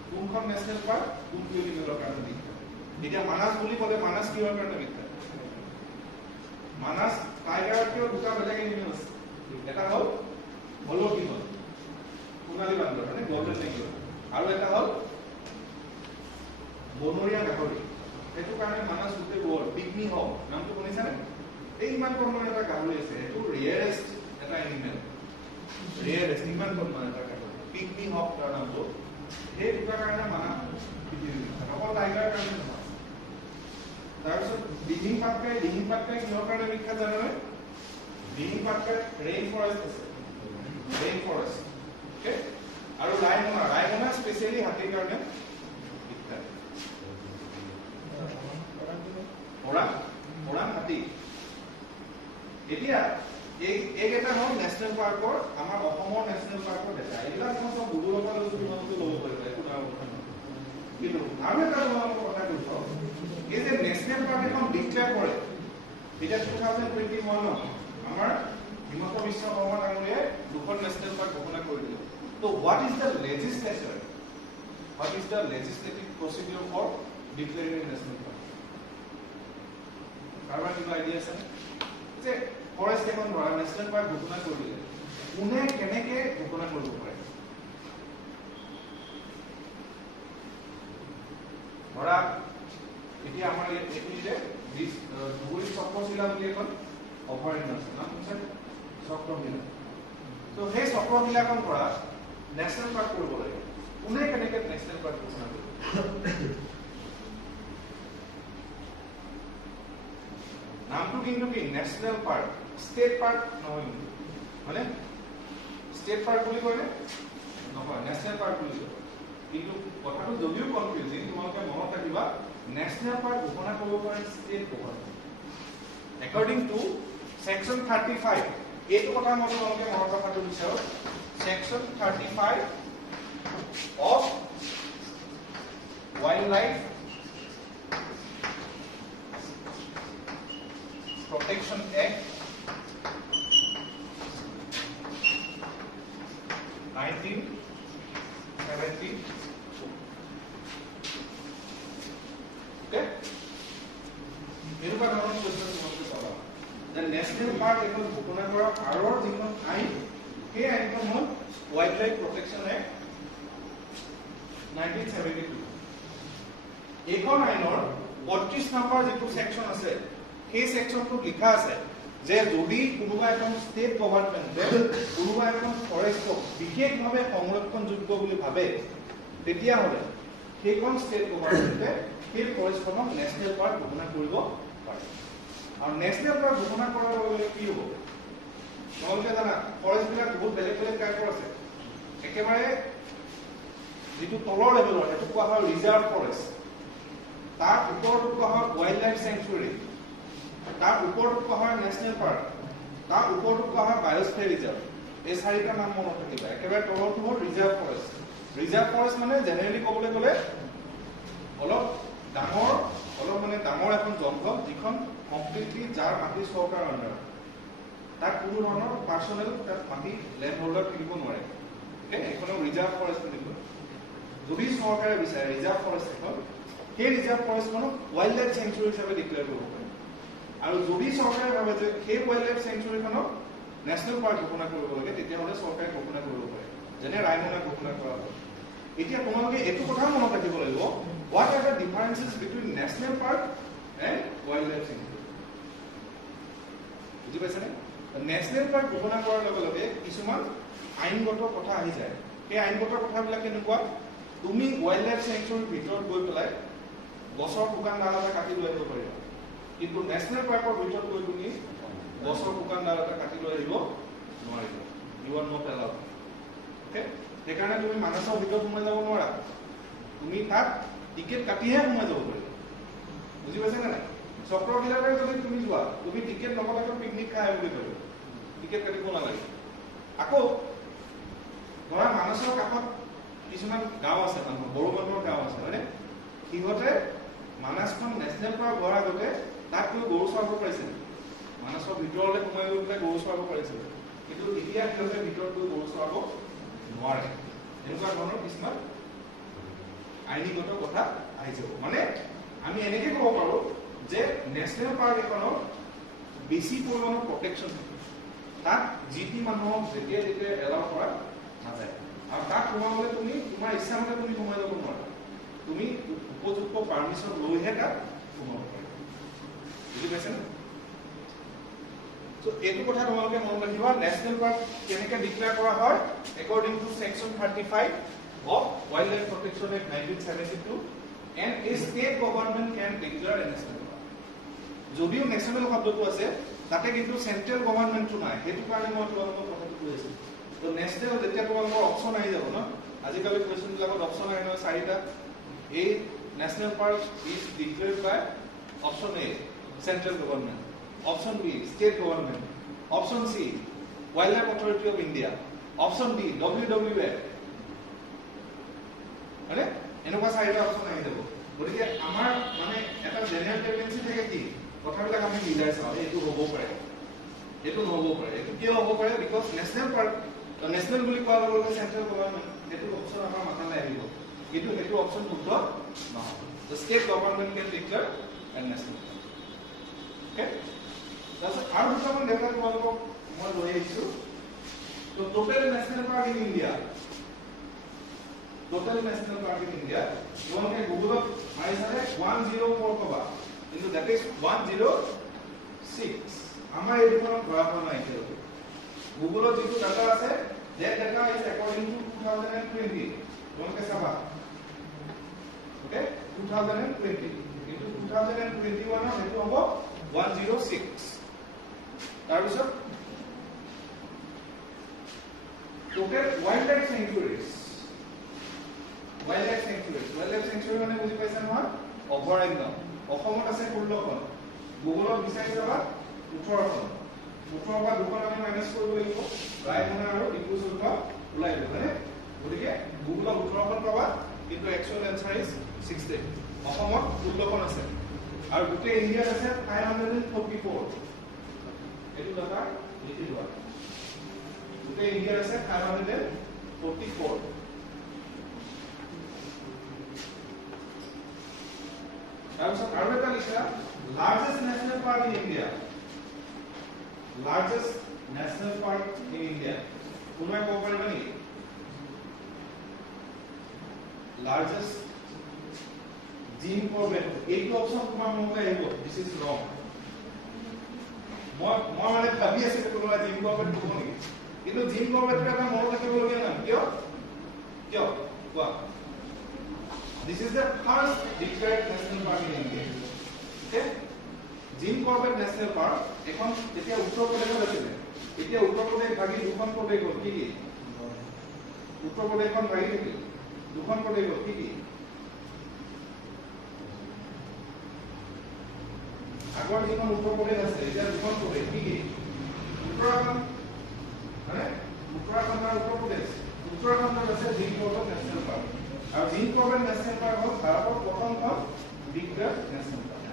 কোনখন নেশ্যনেল পাৰ্ক কোনটো এনিমেলৰ কাৰণে বিখ্যাত এতিয়া মানাস বুলি ক'লে মানাস কিহৰ কাৰণে বিখ্যাত মানাস টাইগাৰতকৈও দুটা বেলেগ এনিমেল আছে এটা হ'ল হলদিহল সোণালী বান্দৰ মানে গল্ডেন লেংগুৰ আৰু এটা হ'ল বনৰীয়া গাহৰি সেইটো কাৰণে মানাস গোটেই ৱৰ্ল্ড পিগমি হক নামটো শুনিছানে এই ইমান কমন এটা গাহৰি আছে এইটো ৰেয়াৰেষ্ট এটা এনিমেল ৰেয়াৰেষ্ট ইমান কমন এটা গাহৰি পিগমি হক তাৰ নামটো সেই দুটাৰ কাৰণে মানাস অকল টাইগাৰ কাৰণে নহয় তাৰপিছত দিহিং পাটকাই কিহৰ কাৰণে বিখ্যাত জানানে দিহিং পাটকাই ৰেইন ফৰেষ্ট আছে ৰেইন ফৰেষ্ট ওকে আৰু ৰায়মনা স্পেচিয়েলি হাতীৰ কাৰণে বিখ্যাত ওৰাং হাতী এতিয়া এইকেইটা হ'ল নেশ্যনেল পাৰ্কৰ আমাৰ অসমৰ নেশ্যনেল পাৰ্কৰ ডেটা এইবিলাক মই চব গুগলৰ পৰা লৈছো তোমালোকে ল'ব পাৰিবা একো ডাঙৰ কথা নহয় কিন্তু আৰু এটা তোমালোকৰ কথা কৈছো এই যে নেশ্যনেল পাৰ্ক এখন ডিক্লেয়াৰ কৰে এতিয়া 2021 আমাৰ হিমন্ত বিশ্ব শৰ্মা ডাঙৰীয়াই দুখন নেশ্যনেল পাৰ্ক ঘোষণা কৰি দিলে তো what is the legislative procedure for declaring national park কাৰোবাৰ কিবা আইডিয়া আছে যে ফৰেষ্ট এখন ধৰা নেশ্যনেল পাৰ্ক ঘোষণা কৰি দিলে কোনে কেনেকৈ ঘোষণা কৰিব পাৰে ধৰা এতিয়া আমাৰ এইখিনিতে ধুবুৰী চক্ৰশিলা বুলি এখন অভয়াৰণ্য আছে নাম শুনিছে চক্ৰশিলা তো সেই চক্ৰশিলাখন পৰা নেশ্যনেল পাৰ্ক কৰিব লাগে কোনে কেনেকৈ নেশ্যনেল পাৰ্ক ঘোষণা কৰিব নামটো কিন্তু কি নেশ্যনেল পাৰ্ক ষ্টেট পাৰ্ক নহয় মানে ষ্টেট পাৰ্ক বুলি কয় নে নহয় নেশ্যনেল পাৰ্ক বুলি কয় কিন্তু কথাটো যদিও কনফিউজিং তোমালোকে মনত ৰাখিবা নেশ্যনেল পাৰ্ক ঘোষণা কৰিব পাৰে state government according to section 35 এইটো কথা মই তোমালোকে মনত ৰখাটো বিচাৰো section 35 of Wildlife Protection Act 1970 okay এনেকুৱা ধৰণৰ কোৱেশ্চন তোমালোকে পাবা যে নেশ্যনেল পাৰ্ক এখন ঘোষণা কৰা আৰৰ যিখন আইন সেই আইনখন হ'ল ৱাইল্ড লাইফ প্ৰটেকশ্যন এক্ট 1972 এইখন আইনৰ 32 নম্বৰ যিটো সেকশন আছে সেই সেকশনটো লিখা আছে যে যদি কোনোবা এখন ষ্টেট গভৰ্ণমেণ্টে কোনোবা এখন ফৰেষ্টক বিশেষভাৱে সংৰক্ষণযোগ্য বুলি ভাবে তেতিয়া হ'লে সেইখন ষ্টেট গভৰ্ণমেণ্টে সেই ফৰেষ্টখনক নেশ্যনেল পাৰ্ক ঘোষণা কৰিব পাৰে আৰু নেশ্যনেল পাৰ্ক ঘোষণা কৰাৰ লগে লগে কি হ'ব তোমালোকে জানা ফৰেষ্টবিলাক বহুত বেলেগ বেলেগ টাইপৰ আছে একেবাৰে যিটো তলৰ লেভেলৰ সেইটো কোৱা হয় ৰিজাৰ্ভ ফৰেষ্ট তাৰ ওপৰটো কোৱা হয় ৱাইল্ড লাইফ চেংচুৰী তাৰ ওপৰটো কোৱা হয় নেশ্যনেল পাৰ্ক তাৰ ওপৰটো কোৱা হয় বায়োস্ফিয়াৰ ৰিজাৰ্ভ এই চাৰিটা নাম মনত ৰাখিবা একেবাৰে তলৰটো হ'ল ৰিজাৰ্ভ ফৰেষ্ট মানে জেনেৰেলি ক'বলৈ গ'লে অলপ মানে ডাঙৰ এখন জংঘল যিখন কমপ্লিটলি যাৰ মাটি চৰকাৰৰ আণ্ডাৰত তাত কোনো ধৰণৰ পাৰ্চনেল তাত মাটি লেণ্ড হোল্ডাৰ কিনিব নোৱাৰে এইখনক ৰিজাৰ্ভ ফৰেষ্ট বুলি কয় যদি চৰকাৰে বিচাৰে ৰিজাৰ্ভ ফৰেষ্ট এখন সেই ৰিজাৰ্ভ ফৰেষ্টখনক ৱাইল্ড লাইফ চেংচুৰী হিচাপে ডিক্লেয়াৰ কৰিব পাৰে আৰু যদি চৰকাৰে ভাবে যে সেই ৱাইল্ড লাইফ চেংচুৰীখনক নেশ্যনেল পাৰ্ক ঘোষণা কৰিব লাগে তেতিয়াহ'লে চৰকাৰে ঘোষণা কৰিব পাৰে যেনে ৰায়মনা ঘোষণা কৰা হয় এতিয়া তোমালোকে এইটো কথা মনত ৰাখিব লাগিব what are the differences between national park and wildlife sanctuary বুজি পাইছেনে নেশ্যনেল পাৰ্ক ঘোষণা কৰাৰ লগে লগে কিছুমান আইনগত কথা আহি যায় সেই আইনগত কথাবিলাক কেনেকুৱা তুমি ৱাইল্ড লাইফ চেংচুৰীৰ ভিতৰত গৈ পেলাই গছৰ শুকান ডাল এটা কাটি লৈ আহিব পাৰিবা কিন্তু নেশ্যনেল পাৰ্কৰ ভিতৰত গৈ তুমি গছৰ শুকান ডাল এটা কাটি লৈ আহিব নোৱাৰিবা you are not allowed okay সেইকাৰণে তুমি মানসৰ ভিতৰত সোমাই যাব নোৱাৰা তুমি তাত টিকেট কাটিহে সোমাই যাব পাৰিবা বুজি পাইছা নে নাই চক্ৰশিলালৈ যদি তুমি যোৱা তুমি টিকেট নকটাকৈ পিকনিক খাই বুলি পাৰিবা টিকেট কাটিব নালাগে আকৌ ধৰা মানসৰ কাষত কিছুমান গাঁও আছে মানুহৰ বড়ো মানুহৰ গাঁও আছে হয়নে সিহঁতে মানসখন নেশ্যনেল পাৰ্ক হোৱাৰ আগতে তাত গৈ গৰু চৰাব পাৰিছিল মানসৰ ভিতৰলৈ সোমাই গৈ পেলাই গৰু চৰাব পাৰিছিল কিন্তু এতিয়া সিহঁতে ভিতৰত গৈ গৰু চৰাব নোৱাৰে এনেকুৱা ধৰণৰ কিছুমান আইনীগত কথা আহি যাব মানে আমি এনেকৈ ক'ব পাৰোঁ যে নেশ্যনেল পাৰ্ক এখনৰ বেছি পৰিমাণৰ প্ৰটেকশ্যন থাকে তাত যি টি মানুহক যেতিয়া যেতিয়া এলাউ কৰা নাযায় আৰু তাত সোমাবলৈ তুমি তোমাৰ ইচ্ছামতে তুমি সোমাই যাব নোৱাৰা তুমি উপযুক্ত পাৰ্মিশ্যন লৈহে তাত সোমাব পাৰিবা বুজি পাইছেনে So, এইটো কথা তোমালোকে মনত ৰাখিবা নেশ্যনেল পাৰ্ক কেনেকৈ ডিক্লেয়াৰ কৰা হয় according to section 35 of wild life protection act 1972 and a state government can declare a national park যদিও নেশ্যনেল শব্দটো আছে তাতে কিন্তু চেন্ট্ৰেল গভৰ্ণমেণ্টটো নাই সেইটো কাৰণে মই তোমালোকক কথাটো কৈ আছোঁ তো নেশ্যনেল যেতিয়া তোমালোকৰ অপশ্যন আহি যাব ন আজিকালি কুৱেশ্যনবিলাকত অপশ্যন আহে নহয় চাৰিটা এই national park is declared by option A central government Option B, state government. Option C, Wildlife Authority of India. Option D, WWF. মানে এনেকুৱা চাৰিটা অপশ্যন আহি যাব গতিকে আমাৰ মানে এটা জেনেৰেল টেন্ডেন্সি থাকে কি কথাবিলাক আমি মিলাই চাওঁ এইটো হ'ব পাৰে এইটো নহ'ব পাৰে এইটো কিয় হ'ব পাৰে বিকজ নেশ্যনেল পাৰ্ক নেশ্যনেল বুলি কোৱাৰ লগে লগে চেন্ট্ৰেল গভৰ্ণমেণ্ট সেইটো অপশ্যন আমাৰ মাথালৈ আহিব কিন্তু সেইটো অপশ্যন শুদ্ধ নহয় the state government can declare and national okay তাৰপিছত আৰু দুটামান ডেটা তোমালোকক মই লৈ আহিছোঁ তো total national park in India total national park in India তোমালোকে গুগলত মাৰিছানে 104 কবা কিন্তু that is 106 আমাৰ এই দুখনত ধৰা হোৱা নাই এতিয়ালৈকে গুগলত যিটো ডাটা আছে that data is according to 2020 তোমালোকে চাবা ওকে 2020 কিন্তু 2021 ৰ হেতু হ'ব 106 তাৰপিছত total wildlife sanctuaries wildlife sanctuary মানে বুজি পাইছা নহয় অভয়াৰণ্য অসমত আছে 16 খন গুগলত বিচাৰি যাবা 18 খন 18 বা 2 খন আমি মাইনাস কৰিব লাগিব ৰায়মনা আৰু ডিব্ৰু চৈখোৱা ওলাই দিব মানে গতিকে গুগলত 18 খন পাবা কিন্তু একচুয়াল আনসাৰ ইজ 60 অসমত 16 খন আছে আৰু গোটেই ইণ্ডিয়াত আছে 544 এটো ডাটা লিখি লোৱা গোটেই ইণ্ডিয়াত আছে 544 তাৰপিছত আৰু এটা লিখা largest national park in India largest national park in India কোনোবাই ক'ব পাৰিবা নেকি largest জিম কৰবেট এইটো অপচন তোমাৰ মনলৈ আহিব this is wrong মই মানে ভাবি আছিলো কোনোবা জিম কৰবেট ক'ব নেকি কিন্তু জিম কৰবেটৰ এটা মনত ৰাখিবলগীয়া নাম কিয় কোৱা This is the first declared national park in India. Okay? Jim Corbett National Park. এখন এতিয়া উত্তৰ প্ৰদেশত আছে এতিয়া উত্তৰ প্ৰদেশ ভাগি দুখন প্ৰদেশ হ'ল কি কি উত্তৰ প্ৰদেশখন ভাগি কি দুখন প্ৰদেশ হ'ল কি কি আগৰ যিখন উত্তৰ প্ৰদেশ আছে এতিয়া দুখন প্ৰদেশ কি কি উত্তৰাখণ্ড মানে উত্তৰাখণ্ড আৰু উত্তৰ প্ৰদেশ উত্তৰাখণ্ডত আছে জিম কৰ্বেট নেশ্যনেল পাৰ্ক আৰু জিম কৰ্বেট নেশ্যনেল পাৰ্ক হ'ল ভাৰতৰ প্ৰথমখন বিগৰ নেশ্যনেল পাৰ্ক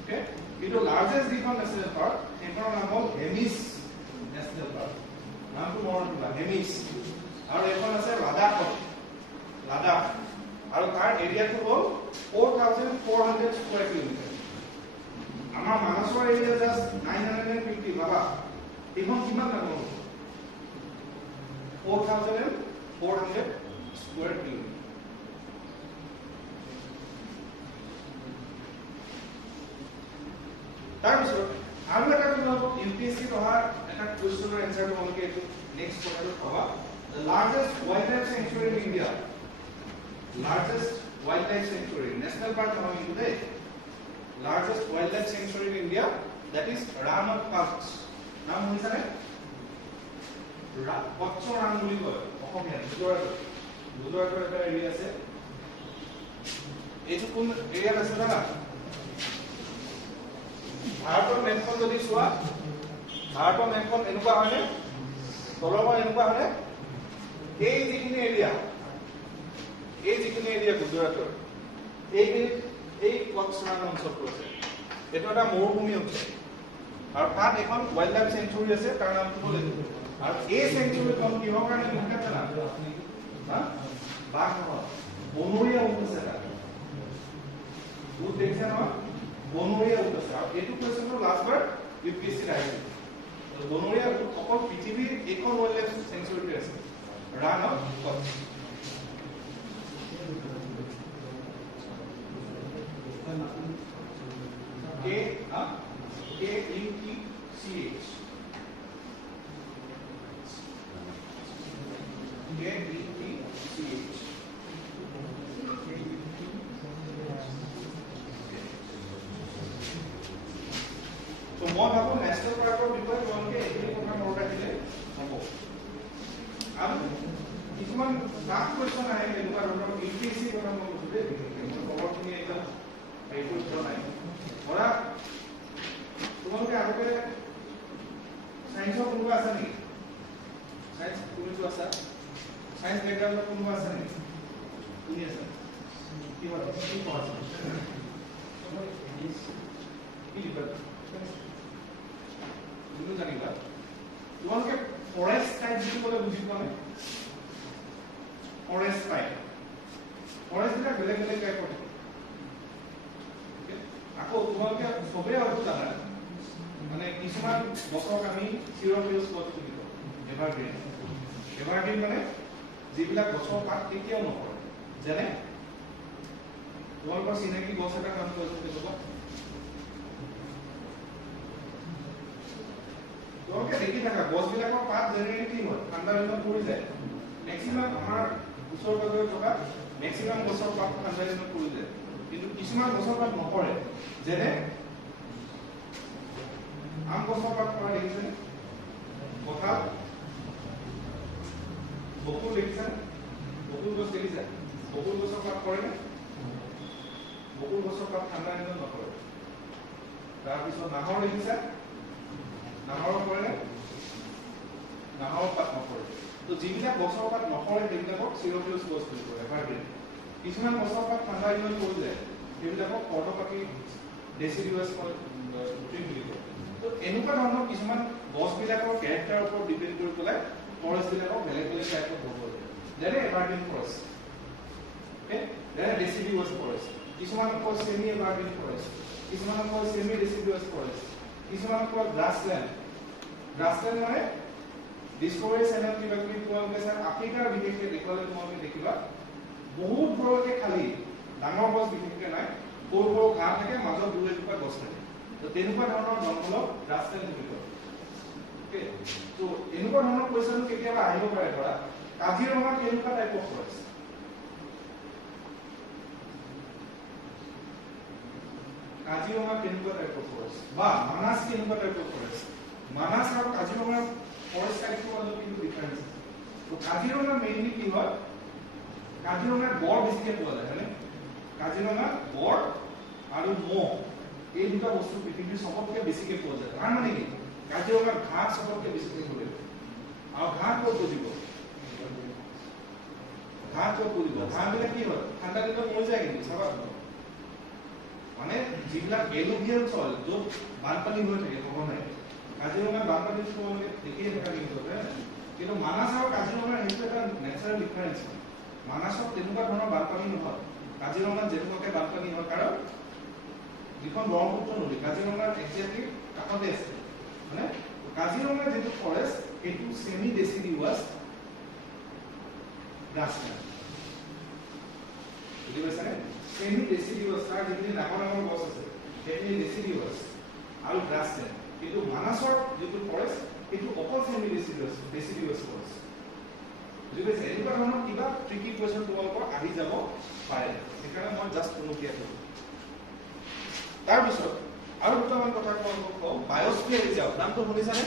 ওকে কিন্তু লাৰ্জেষ্ট যিখন নেশ্যনেল পাৰ্ক সেইখনৰ নাম হ'ল হেমিছ নেশ্যনেল পাৰ্ক নামটো মনত ৰাখিবা হেমিছ আৰু এখন আছে লাডাখ আৰু তাৰ এৰিয়াটো হ'ল 4400 স্কয়াৰ কিলোমিটাৰ আমাৰ মানসৰ এৰিয়া জাস্ট 950 বাবা এইখন কিমান ডাঙৰ 4400 স্কয়াৰ কিলোমিটাৰ তাৰপিছত আৰু এটা কথা ইউপিএসসি অহা এটা কোৱেশ্চনৰ এনসাৰ তোমালোকে এইটো নেক্সট কথাটো পাবা the largest wildlife sanctuary in India largest wildlife sanctuary national park নহয় কিন্তু দেই largest wildlife sanctuary in India that is Ran of Kutch নাম শুনিছানে কচ্ছ ৰান বুলি কয় অসমীয়া গুজৰাটৰ এটা এৰিয়া আছে এইটো কোন এৰিয়াত আছে জানা ভাৰতৰ মেপখন যদি চোৱা ভাৰতৰ মেপখন এনেকুৱা হয়নে তলৰ পৰা এনেকুৱা হয়নে এই যিখিনি এৰিয়া গুজৰাটৰ এই কচ্ছৰান অঞ্চলটো আছে এইটো এটা মৰুভূমি অঞ্চল আৰু তাত এখন ৱাইল্ড লাইফ চেঞ্চুৰী আছে তাৰ নামটো হ'ল এইটো আৰু এই চেঞ্চুৰীখন কিহৰ কাৰণে বিখ্যাত জানা বাঘ নহয় বনৰীয়া উট আছে তাত উট দেখিছে নহয় বনৰীয়া উট আছে আৰু এইটো কোৱেশ্চনটো লাষ্ট বাৰ ইউপিএসসি আহিছিল বনৰীয়া উট অকল পৃথিৱীৰ এইখন ৱাইল্ড লাইফ চেঞ্চুৰীতে আছে run of Kutch K-U-T-C-H K-U-T-C-H So মই ভাবো নেশ্যনেল পাৰ্কৰ বিষয়ে তোমালোকে এইখিনি কথা মনত ৰাখিলে হ'ব আৰু কিছুমান টাফ কোৱেশ্চন আহে এনেকুৱা ধৰণৰ ইউপিএসসি কথা মই বুজিলে খবৰখিনি একদম এইটো নাই ধৰা তোমালোকে আগতে সায়েন্সৰ কোনোবা আছে নেকি সায়েন্স কোনোবা আছে সায়েন্স বেকগ্ৰাউণ্ডৰ কোনোবা আছে নেকি কোনে আছে কি হয় কি পঢ়াছে কি লিখা তুমি জানিবা তোমালোকে ফৰেষ্ট টাইপ বুলি ক'লে বুজি পোৱা নাই ফৰেষ্ট টাইপ ফৰেষ্টবিলাক বেলেগ বেলেগ টাইপৰ আকৌ তোমালোকে সবে হয়তো জানা মানে কিছুমান গছক আমি চিৰফিউজ গছ বুলি কওঁ এভাৰগ্ৰীণ মানে যিবিলাক গছৰ পাত কেতিয়াও নপৰে যেনে তোমালোকৰ চিনাকি গছ এটা কাম কৰিছে কেনেকুৱা তোমালোকে দেখি থাকা গছবিলাকৰ পাত জেনেৰেলি কি হয় ঠাণ্ডা দিনত পৰি যায় মেক্সিমাম আমাৰ ওচৰ পাজৰে থকা মেক্সিমাম গছৰ পাত ঠাণ্ডা দিনত পৰি যায় কিন্তু কিছুমান গছৰ পাত নপৰে যেনে আম গছৰ পাত পৰা দেখিছেনে কঁঠাল বকুল দেখিছেনে বকুল গছ দেখিছে বকুল গছৰ পাত পৰেনে বকুল গছৰ পাত ঠাণ্ডা দিনত নপৰে তাৰপিছত নাহৰ দেখিছে নাহৰ পৰেনে নাহৰ পাত নপৰে তো যিবিলাক গছৰ পাত নপৰে সেইবিলাকক চিৰফিউজ গছ বুলি কয় এভাৰগ্ৰীণ কিছুমান গছৰ পাত ঠাণ্ডা দিনত পৰি যায় সেইবিলাকক পৰ্ণপাতী ডেচিডুৱাছ ট্ৰী বুলি কয় তো এনেকুৱা ধৰণৰ কিছুমান গছবিলাকৰ কেৰেক্টাৰৰ ওপৰত ডিপেণ্ড কৰি পেলাই ফৰেষ্টবিলাকক বেলেগ বেলেগ টাইপত হ'ব যেনে এভাৰগ্ৰীণ ফৰেষ্ট যেনে ডেচিডুৱাছ ফৰেষ্ট কিছুমান কয় সেমি এভাৰগ্ৰীণ ফৰেষ্ট কিছুমান কয় সেমি ডেচিডুৱাছ ফৰেষ্ট কিছুমান কয় গ্ৰাছলেণ্ড গ্ৰাছলেণ্ড মানে ডিস্কভাৰী চেনেল কিবা কিবি তোমালোকে চাই আফ্ৰিকাৰ বিশেষকৈ দেখুৱালে তোমালোকে দেখিবা বহুত বৰকে খালী ডাঙৰ গছ বিশেষকৈ নাই সৰু সৰু ঘাঁহ থাকে মাজত দুই এজোপা গছ থাকে তো তেনেকুৱা ধৰণৰ জংঘলক গ্ৰাছলেণ্ড বুলি কয় ওকে তো এনেকুৱা ধৰণৰ কুৱেশ্যন কেতিয়াবা আহিব পাৰে ধৰা কাজিৰঙা কেনেকুৱা টাইপৰ ফৰেষ্ট কাজিৰঙা কেনেকুৱা টাইপৰ ফৰেষ্ট বা মানাস কেনেকুৱা টাইপৰ ফৰেষ্ট মানাস আৰু কাজিৰঙাৰ ফৰেষ্ট টাইপৰ মাজত কিন্তু ডিফাৰেন্স আছে তো কাজিৰঙা মেইনলি কি হয় কাজিৰঙাত গড় বেছিকৈ পোৱা যায় হয়নে কাজিৰঙাত গড় আৰু মহ এই দুটা বস্তু পৃথিৱীৰ চবতকৈ বেছিকৈ পোৱা যায় তাৰ মানে কি কাজিৰঙাত ঘাঁহ চবতকৈ বেছিকৈ পৰে আৰু ঘাঁহ ক'ত গজিব ঘাঁহ ক'ত গজিব ঘাঁহবিলাক কি হয় ঠাণ্ডা দিনত মৰি যায় কিন্তু চাবা মানে যিবিলাক এলুভিয়েল চইল য'ত বানপানী হৈ থাকে সঘনাই কাজিৰঙাত বানপানী তোমালোকে দেখিয়ে থকা নিউজতে কিন্তু মানাস আৰু কাজিৰঙাৰ সেইটো এটা নেচাৰেল ডিফাৰেঞ্চ মানাসত তেনেকুৱা ধৰণৰ বানপানী নহয় কাজিৰঙাত যেনেকুৱাকৈ বানপানী হয় কাৰণ যিখন ব্ৰহ্মপুত্ৰ নদী কাজিৰঙাৰ একজেক্টলি কাষতে আছে মানে কাজিৰঙাৰ যিটো ফৰেষ্ট সেইটো সেমি ডেচিডুৱাছ গ্ৰাছলেণ্ড বুজি পাইছানে সেমি ডেচিডুৱাছ তাৰ যিখিনি ডাঙৰ ডাঙৰ গছ আছে সেইখিনি ডেচিডুৱাছ আৰু গ্ৰাছলেণ্ড কিন্তু মানাসৰ যিটো ফৰেষ্ট সেইটো অকল সেমি ডেচিডুৱাছ ফৰেষ্ট বুজি পাইছে এনেকুৱা ধৰণৰ কিবা ট্ৰিকি কুৱেশ্যন তোমালোকৰ আহি যাব পাৰে সেইকাৰণে মই জাষ্ট অনুকিয়া কৰোঁ তাৰপিছত আৰু দুটামান কথা তোমালোকক কওঁ বায়'স্ফিয়াৰ ৰিজাৰ্ভ নামটো শুনিছানে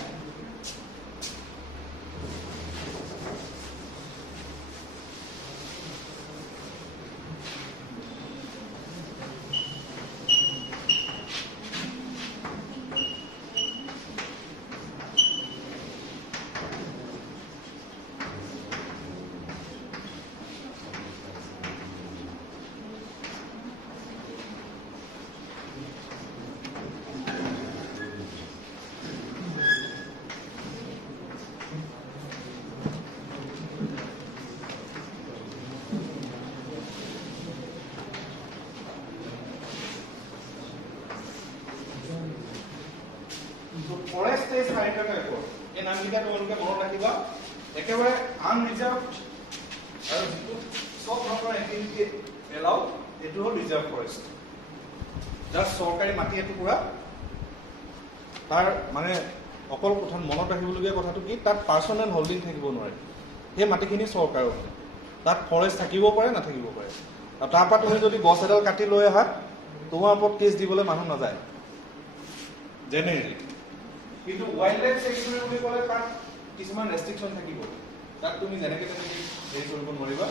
ফৰেষ্ট এই চাৰিটা টাইপৰ এই নামকেইটা তোমালোকে মনত ৰাখিবা একেবাৰে আনৰিজাৰ্ভড আৰু যিটো সব ধৰণৰ এক্টিভিটি এলাউ এইটো হ'ল ৰিজাৰ্ভ ফৰেষ্ট জাষ্ট চৰকাৰী মাটি এটুকুৰা তাৰ মানে অকল কথা মনত ৰাখিবলগীয়া কথাটো কি তাত পাৰ্চনেল হোল্ডিং থাকিব নোৱাৰে সেই মাটিখিনি চৰকাৰৰ তাত ফৰেষ্ট থাকিব পাৰে নাথাকিব পাৰে আৰু তাৰপৰা তুমি যদি গছ এডাল কাটি লৈ আহা তোমাৰ ওপৰত কেছ দিবলৈ মানুহ নাযায় জেনেৰেলি কিন্তু ওয়াইল্ড লাইফ সেক্টৰ বুলি ক'লে তাত কিছুমান ৰেষ্ট্ৰিকশ্যন থাকিব তাত তুমি যেনেকৈ তেনেকৈ হেৰি কৰিব নোৱাৰিবা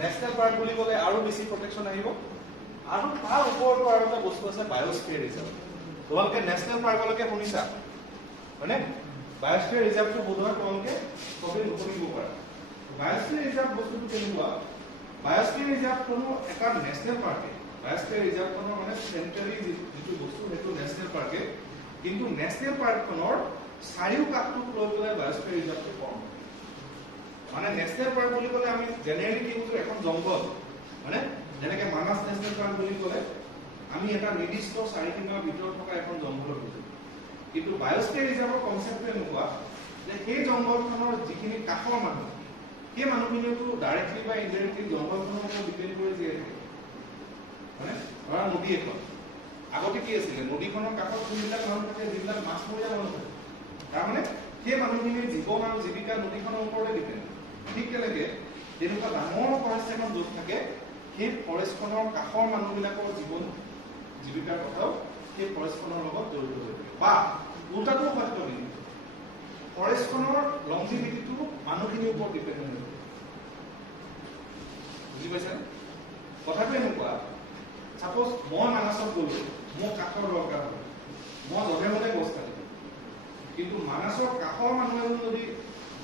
নেশ্যনেল পাৰ্ক বুলি ক'লে আৰু বেছি প্ৰটেকশ্যন আহিব আৰু তাৰ ওপৰতো আৰু এটা বস্তু আছে বায়'স্ফিয়াৰ ৰিজাৰ্ভ তোমালোকে নেশ্যনেল পাৰ্কলৈকে শুনিছা হয়নে বায়'স্ফিয়াৰ ৰিজাৰ্ভটো বোধহয় তোমালোকে চবেই নুশুনিব পাৰা বায়'স্ফিয়াৰ ৰিজাৰ্ভ বস্তুটো কেনেকুৱা বায়'স্ফিয়াৰ ৰিজাৰ্ভখনো এটা নেশ্যনেল পাৰ্কে বায়'স্ফিয়াৰ ৰিজাৰ্ভখনৰ মানে চেণ্ট্ৰেলি যিটো বস্তু সেইটো নেশ্যনেল পাৰ্কে কিন্তু নেশ্যনেল পাৰ্কখনৰ চাৰিওকাষটোক লৈ পেলাই বায়'স্ফিয়াৰ ৰিজাৰ্ভটো ফৰ্ম মানে নেশ্যনেল পাৰ্ক বুলি ক'লে আমি জেনেৰেলি কি বুজো এখন জংঘল মানে যেনেকৈ মানাস নেশ্যনেল পাৰ্ক বুলি ক'লে আমি এটা নিৰ্দিষ্ট চাৰিসীমাৰ ভিতৰত থকা এখন জংঘলৰ বুজো কিন্তু বায়'স্ফিয়াৰ ৰিজাৰ্ভৰ কনচেপ্টটো এনেকুৱা যে সেই জংঘলখনৰ যিখিনি কাষৰ মানুহ সেই মানুহখিনিতো ডাইৰেক্টলি বা ইনডাইৰেক্টলি জংঘলখনৰ ওপৰত ডিপেণ্ড কৰি জীয়াই থাকে মানে ধৰা নদী এখন আগতে কি আছিলে নদীখনৰ কাষত যোনবিলাক মানুহ থাকে যিবিলাক মাছমৰীয়া মানুহ থাকে তাৰমানে সেই মানুহখিনিৰ জীৱন আৰু জীৱিকা নদীখনৰ ওপৰতে ডিপেণ্ড ঠিক তেনেকে যেনেকুৱা ডাঙৰ ফৰেষ্ট এখন য'ত থাকে সেই ফৰেষ্টখনৰ কাষৰ মানুহবিলাকৰ জীৱন জীৱিকাৰ কথাও সেই ফৰেষ্টখনৰ লগত জড়িত হৈ থাকে বা উল্টাটো সত্য নেকি ফৰেষ্টখনৰ লংজিভিটিটো মানুহখিনিৰ ওপৰত ডিপেণ্ড হৈ থাকে বুজি পাইছে কথাটো এনেকুৱা সাপোজ মই মানাসত গ'লো মোৰ কাষৰ দৰকাৰ হয় মই যধে মধে গছ কাটিম কিন্তু মানাসৰ কাষৰ মানুহ এজন যদি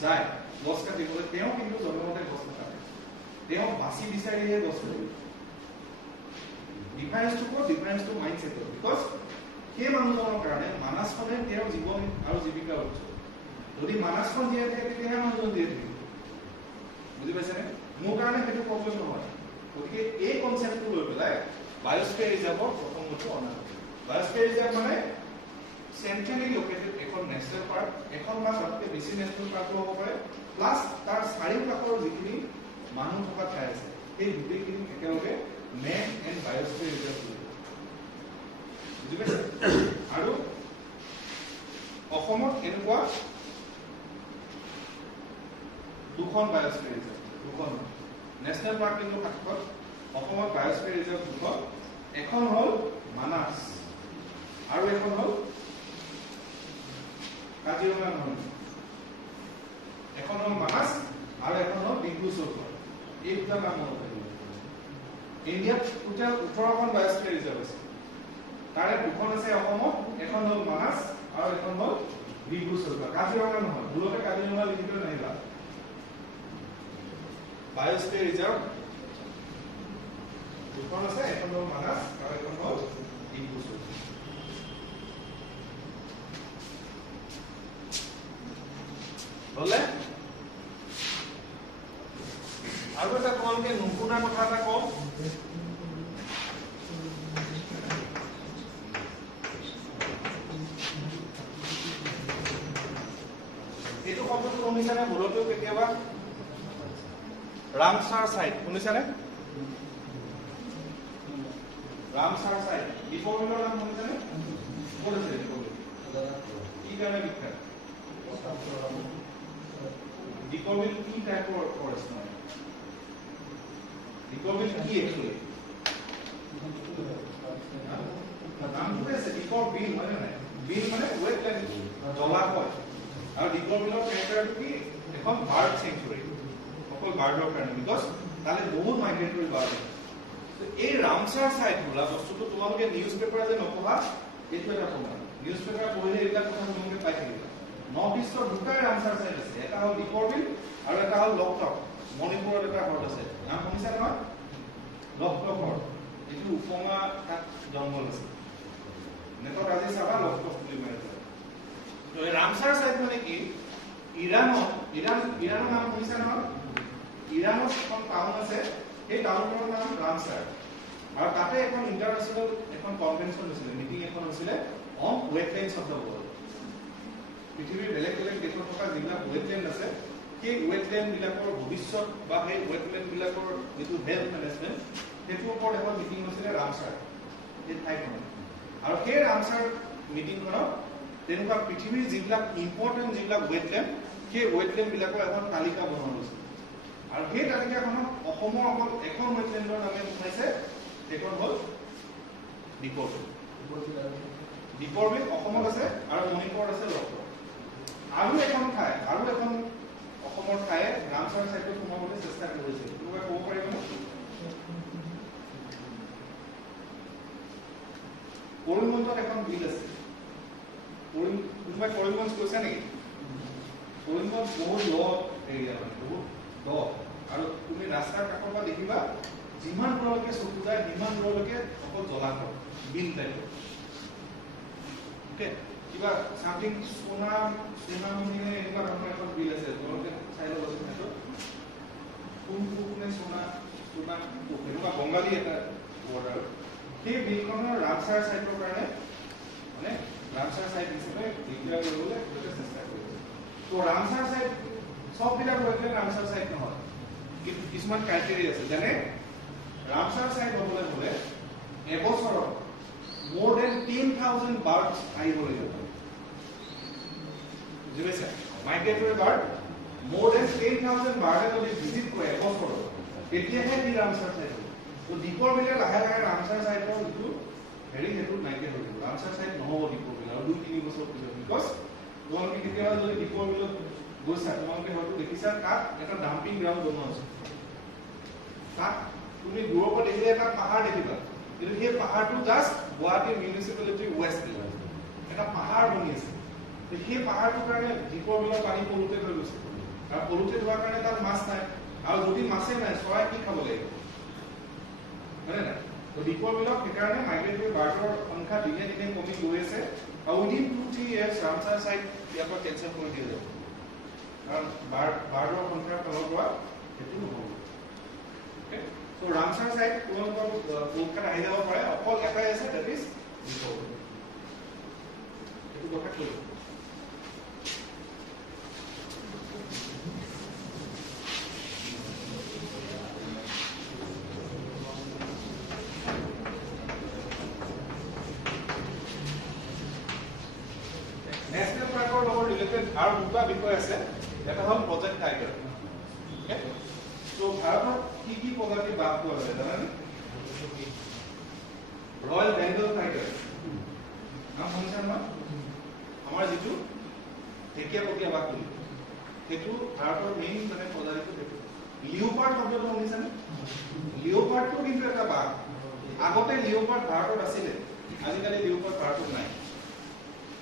যায় গছ কাটিবলৈ তেওঁ কিন্তু যধে মধে গছ নাকাটে তেওঁ বাছি বিচাৰিহে গছ কাটিব ডিফাৰেন্সটো মাইণ্ডছেট বিকজ সেই মানুহজনৰ কাৰণে মানাসখনে তেওঁৰ জীৱন আৰু জীৱিকাৰ উৎস যদি মানাসখন জীয়াই থাকে তেতিয়াহে মানুহজন জীয়াই থাকিব বুজি পাইছেনে মোৰ কাৰণে সেইটো প্ৰব্লেম নহয় গতিকে এই কনচেপ্টটো লৈ পেলাই বায়োস্ফিয়াৰ ৰিজাৰ্ভৰ প্ৰসংগটো অনা হৈছে বায়োস্ফিয়াৰ ৰিজাৰ্ভ মানে চেন্ট্ৰেলি লোকেটেড এখন নেশ্যনেল পাৰ্ক এখন বা তাতকৈ বেছি নেশ্যনেল পাৰ্কো হ'ব পাৰে প্লাছ তাৰ চাৰিওকাষৰ যিখিনি মানুহ থকা ঠাই আছে সেই গোটেইখিনি একেলগে মেন এণ্ড বায়োস্ফিয়াৰ ৰিজাৰ্ভ বুজি পাইছে আৰু অসমত এনেকুৱা দুখন বায়োস্ফিয়াৰ ৰিজাৰ্ভ দুখন নেশ্যনেল পাৰ্ক কিন্তু কাষত অসমত বায়োস্ফিয়াৰ ৰিজাৰ্ভ দুখন এখন হ'ল মানাস আৰু এখন হ'ল কাজিৰঙা নহয় এখন হ'ল মানাস আৰু এখন হ'ল ডিব্ৰু চৈখোৱা এই দুটা নাম মনত ৰাখিব ইণ্ডিয়াত টোটেল 18খন বায়োস্ফিয়াৰ ৰিজাৰ্ভ আছে তাৰে দুখন আছে অসমত এখন হ'ল মানাস আৰু এখন হ'ল ডিব্ৰু চৈখোৱা কাজিৰঙা নহয় ভুলতে কাজিৰঙা লিখিবলৈ নাহিবা বায়োস্ফিয়াৰ ৰিজাৰ্ভ দুখন আছে এখন হ'ল মানাস আৰু এখন হ'ল ডিব্ৰু চৈখোৱা হলে আৰু এটা তোমালোকে নুশুনা কথা এটা কওঁ এইটো শব্দটো শুনিছানে ভুলতেও কেতিয়াবা ৰামসাৰ সাইট শুনিছানে ৰামসাৰ সাইট দীপৰ বিলৰ নাম শুনিছানে ক'ত আছে দীপৰ বিল কি কাৰণে বিখ্যাত দীপৰ বিল কি টাইপৰ ফৰেষ্ট মানে দীপৰ বিল কি একচুৱেলি নামটো আছে দীপৰ বিল হয় নাই বিল মানে ৱেটলেণ্ড জলাশয় আৰু দীপৰ বিলৰ কেৰেক্টাৰটো কি এখন বাৰ্ড চেংচুৰী অকল বাৰ্ডৰ কাৰণে বিকজ তালে বহুত মাইগ্ৰেটৰী বাৰ্ড আছে এই ৰামসাৰ সাইট বোলা বস্তুটো তোমালোকে নিউজ পেপাৰ যে নপঢ়া এইটো এটা প্ৰমাণ নিউজ পেপাৰ পঢ়িলে এইবিলাক কথা তোমালোকে পাই থাকিবা নৰ্থ ইষ্টৰ দুটাই ৰামসাৰ সাইট আছে এটা হ'ল দীপৰ বিল আৰু এটা হ'ল লকটক মণিপুৰত এটা হ্ৰদ আছে নাম শুনিছা নহয় লকটক হ্ৰদ এইটো উপঙা তাত জংঘল আছে নেটত আজি চাবা লকটক বুলি মাৰিছে তো এই ৰামসাৰ সাইট মানে কি ইৰানৰ নাম শুনিছা নহয় ইৰানত এখন টাউন আছে সেই টাউনৰ নাম ৰামসাৰ আৰু তাতে এখন ইণ্টাৰনেশ্যনেল এখন কনভেনশ্যন হৈছিলে মিটিং এখন হৈছিলে অন ৱেটলেণ্ডছ অফ দ্য ৱৰ্ল্ড পৃথিৱীৰ বেলেগ বেলেগ দেশত থকা যিবিলাক ৱেটলেণ্ড আছে সেই ৱেটলেণ্ড বিলাকৰ ভৱিষ্যত বা সেই ৱেটলেণ্ড বিলাকৰ যিটো হেল্থ মেনেজমেণ্ট সেইটোৰ ওপৰত এখন মিটিং হৈছিলে ৰামসাৰ এই ঠাইখনত আৰু সেই ৰামসাৰ মিটিংখনত তেনেকুৱা পৃথিৱীৰ যিবিলাক ইম্পৰ্টেণ্ট যিবিলাক ৱেটলেণ্ড সেই ৱেটলেণ্ড বিলাকৰ এখন তালিকা বনোৱা হৈছিল আৰু সেই তালিকাখনত অসমৰ অকল এখন ৱেটলেণ্ডৰ নামে উঠাইছে সেইখন হ'ল দীপৰ বিল দীপৰ বিল অসমত আছে আৰু মণিপুৰত আছে লকটক আৰু এখন অসমৰ ঠায়ে ৰামসাৰ সাইটত সোমাবলৈ চেষ্টা কৰিছে কোনোবাই ক'ব পাৰিবনে কৰিমগঞ্জত এখন বিল আছে কোনোবাই কৰিমগঞ্জ কৈছে নেকি কৰিমগঞ্জ বহুত দ এৰিয়া মানে বহুত দ আৰু তুমি ৰাস্তাৰ কাষৰ পৰা দেখিবা যিমান দূৰলৈকে চকু যায় সিমান দূৰলৈকে অকল জলাশয় বিল টাইপৰ কিবা সামথিং সোণামণি এনেকুৱা ধৰণৰ এখন বিল আছে তোমালোকে চাই ল'ব সেইটো কোনে এনেকুৱা বংগালী এটা ৱৰ্ড আৰু সেই বিলখনৰ ৰামসাৰ সাইটৰ কাৰণে মানে ৰামসাৰ সাইট হিচাপে ডিক্লেয়াৰ কৰিবলৈ চেষ্টা কৰিছে তো ৰামসাৰ সাইট সববিলাক ৱেটলেণ্ড ৰামসাৰ সাইট নহয় কিছুমান ক্ৰাইটেৰিয়া আছে যেনে ৰামসাৰ সাইট হ'বলৈ হলে এবছৰত more than 10,000 birds আহিব লাগিব বুজি পাইছা migratory bird more than 10,000 bird যদি ভিজিট কৰে এবছৰত তেতিয়াহে দি ৰামসাৰ সাইট হ'ব তো দীপৰ বিলে লাহে লাহে ৰামসাৰ সাইটৰ যিটো হেৰি হেতু নাইকিয়া হৈ যাব ৰামসাৰ সাইট নহ'ব দীপৰ বিলে আৰু 2-3 বছৰ পিছত বিকজ তোমালোকে কেতিয়াবা যদি দীপৰ বিলত গৈছা তোমালোকে হয়তো দেখিছা তাত এটা ডাম্পিং গ্ৰাউণ্ড বনোৱা আছে তাত তুমি দূৰৰ পৰা দেখিলে এটা পাহাৰ দেখিবা কিন্তু সেই পাহাৰটো জাষ্ট গুৱাহাটী মিউনিচিপালিটি ৱেষ্ট এটা পাহাৰ বনি আছে সেই পাহাৰটোৰ কাৰণে দীপৰ বিলৰ পানী পলুটেড হৈ গৈছে আৰু পলুটেড হোৱাৰ কাৰণে তাত মাছ নাই আৰু যদি মাছে নাই চৰাই কি খাব লাগিব হয়নে নাই তো দীপৰ বিলত সেইকাৰণে মাইগ্ৰেটৰী বাৰ্ডৰ সংখ্যা দিনে দিনে কমি গৈ আছে আৰু উইদিন 2-3 years ৰামসাৰ সাইট ইয়াৰ পৰা কেঞ্চেল কৰি দিয়া যাব কাৰণ বাৰ্ডৰ সংখ্যাৰ ফালৰ পৰা সেইটো নহ'ব So Ramsar site তোমালোকৰ পৰীক্ষাত আহি যাব পাৰে অকল এটাই আছে that is depot এইটো কথা কলো নেশনেল পাৰ্কৰ লগত ৰিলেটেড আৰু দুটা বিষয় আছে এটা হ'ল প্ৰজেক্ট টাইগাৰ ওকে তো ভাৰতত কি কি প্ৰজাতিৰ বাঘ পোৱা যায় জানানে ৰয়েল বেংগল টাইগাৰ নাম শুনিছা না আমাৰ যিটো ঢেকীয়াপতীয়া বাঘ বুলি সেইটো ভাৰতৰ মেইন মানে প্ৰজাতিটো সেইটো লিওপাৰ্ড শব্দটো শুনিছানে লিওপাৰ্ডটো কিন্তু এটা বাঘ আগতে লিওপাৰ্ড ভাৰতত আছিলে আজিকালি লিওপাৰ্ড ভাৰতত নাই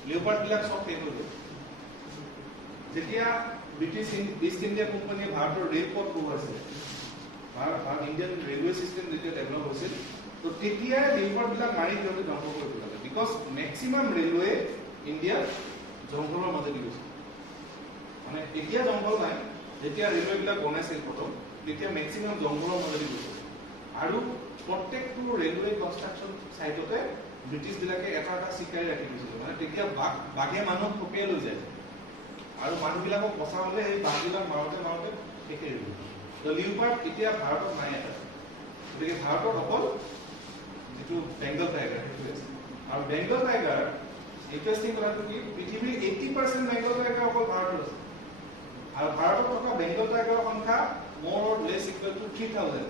লিওপাৰ্ড বিলাক সব শেষ হৈ গ'ল যেতিয়া ব্ৰিটিছ ইষ্ট ইণ্ডিয়া কোম্পানীয়ে ভাৰতৰ ৰেলপথ বহুৱাইছিল ভাৰত ইণ্ডিয়ান ৰেলৱে চিষ্টেম যেতিয়া ডেভেলপ হৈছিল তো তেতিয়া লিওপাৰ্ডবিলাক মাৰি সিহঁতে ধ্বংস কৰি পেলালে বিকজ মেক্সিমাম ৰেলৱে ইণ্ডিয়া জংঘলৰ মাজেদি গৈছিল মানে এতিয়া জংঘল নাই যেতিয়া ৰেলৱেবিলাক বনাইছিল প্ৰথম তেতিয়া মেক্সিমাম জংঘলৰ মাজেদি গৈছিল আৰু প্ৰত্যেকটো ৰেলৱে কনষ্ট্ৰাকশ্যন চাইটতে ব্ৰিটিছবিলাকে এটা এটা চিকাৰী ৰাখি দিছিল মানে তেতিয়া বাঘে মানুহক থপিয়াই লৈ যায় আৰু মানুহবিলাকক বচাবলৈ এই বাঘবিলাক মাৰোতে মাৰোতে শেষে হৈ গ'ল তো লিওপাৰ্ড এতিয়া ভাৰতত নাই এটা গতিকে ভাৰতত অকল যিটো বেংগল টাইগাৰ সেইটো আছে আৰু বেংগল টাইগাৰ ইণ্টাৰেষ্টিং কথাটো কি পৃথিৱীৰ 80% বেংগল টাইগাৰ অকল ভাৰতত আছে আৰু ভাৰতত থকা বেংগল টাইগাৰৰ সংখ্যা more or less equal to 3,000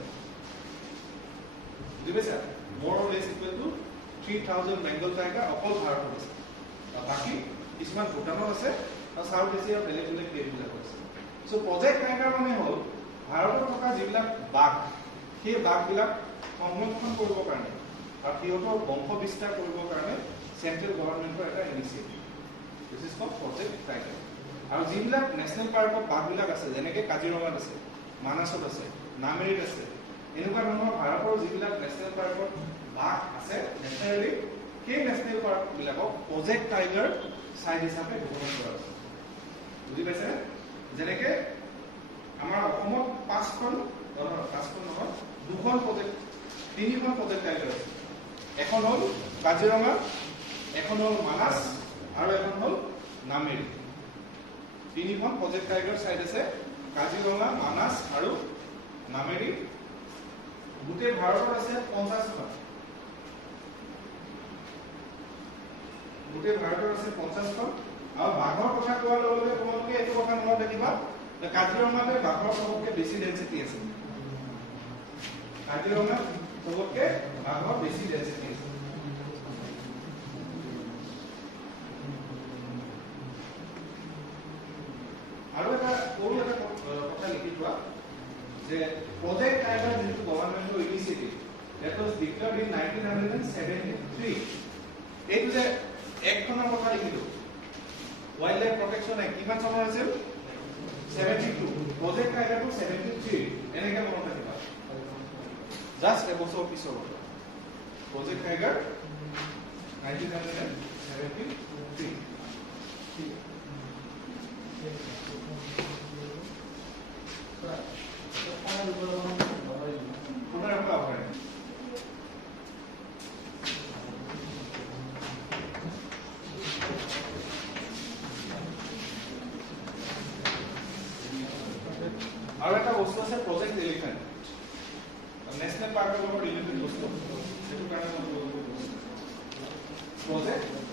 বুজি পাইছা more or less equal to 3,000 Bengal tiger অকল ভাৰতত আছে বাকী কিছুমান ভূটানত আছে আৰু সাউথ এছিয়াৰ বেলেগ বেলেগ দেশবিলাক আছে সো প্ৰজেক্ট টাইগাৰ মানে হ'ল ভাৰতত থকা যিবিলাক বাঘ সেই বাঘবিলাক সংৰক্ষণ কৰিবৰ কাৰণে আৰু সিহঁতৰ বংশ বিস্তাৰ কৰিবৰ কাৰণে চেন্ট্ৰেল গভৰ্ণমেণ্টৰ এটা initiative this is called project tiger আৰু যিবিলাক নেশ্যনেল পাৰ্কত বাঘবিলাক আছে যেনেকৈ কাজিৰঙাত আছে মানাসত আছে নামেৰিত আছে এনেকুৱা ধৰণৰ ভাৰতৰ যিবিলাক নেশ্যনেল পাৰ্কত বাঘ আছে নেশ্যনেলি সেই নেশ্যনেল পাৰ্কবিলাকক প্ৰজেক্ট টাইগাৰ সাইট হিচাপে ঘোষণা কৰা হৈছে বুজি পাইছে যেনেকৈ আমাৰ অসমত 5খন নহয় 2খন প্ৰজেক্ট 3খন প্ৰজেক্ট টাইগাৰ আছে এখন হ'ল কাজিৰঙা এখন হ'ল মানাস আৰু এখন হ'ল নামেৰি 3খন প্ৰজেক্ট টাইগাৰ সাইট আছে কাজিৰঙা মানাস আৰু নামেৰি গোটেই ভাৰতত আছে 50খন গোটেই ভাৰতত আছে 50খন আৰু বাঘৰ কথা কোৱাৰ লগে লগে তোমালোকে এইটো কথা মনত ৰাখিবা কাজিৰঙাতে বাঘৰ চবতকৈ বেছি ডেন্সিটি আছে কাজিৰঙাত চবতকৈ বাঘৰ বেছি ডেন্সিটি আছে আৰু এটা সৰু এটা কথা লিখি থোৱা যে প্ৰজেক্ট টাইগাৰ যিটো গভৰ্ণমেণ্টৰ initiative that was declared in 1973 এইটো যে একখনৰ কথা লিখিলো ওয়াইল্ড লাইফ প্ৰটেকশ্যন এক্ট কিমান চনৰ আছিল 72 প্ৰজেক্ট টাইগাৰটো 73 এনেকৈ মনত ৰাখিবা জাষ্ট এবছৰ পিছৰ কথা প্ৰজেক্ট টাইগাৰ 1973 আৰু এটা বস্তু আছে প্ৰজেক্ট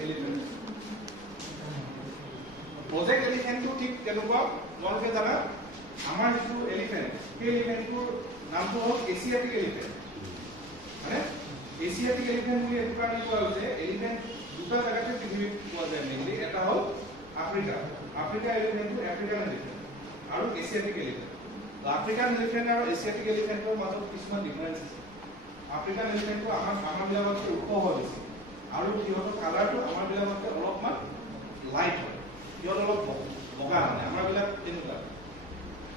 এলিফেন্ট প্ৰজেক্ট এলিফেন্টটো ঠিক কেনেকুৱা তোমালোকে জানা আমাৰ যিটো এলিফেন্ট সেই এলিফেন্টটোৰ নামটো হ'ল এছিয়াটিক এলিফেন্ট মানে এছিয়াটিক এলিফেন্ট বুলি এইটো কাৰণে কোৱা হৈছে এলিফেন্ট দুটা জায়গাতে পৃথিৱীত পোৱা যায় মেইনলি এটা হ'ল আফ্ৰিকা এলিফেন্টটো আফ্ৰিকান এলিফেন্ট আৰু এছিয়াটিক এলিফেন্ট আফ্ৰিকান এলিফেন্ট আৰু এছিয়াটিক এলিফেন্টৰ মাজত কিছুমান ডিফাৰেন্স আছে আফ্ৰিকান এলিফেন্টটো আমাৰ বিলাকতকৈ ওখ হয় বেছি আৰু সিহঁতৰ কালাৰটো আমাৰ বিলাকতকৈ অলপমান লাইট হয় সিহঁত অলপ বগা মানে আমাৰ বিলাক তেনেকুৱা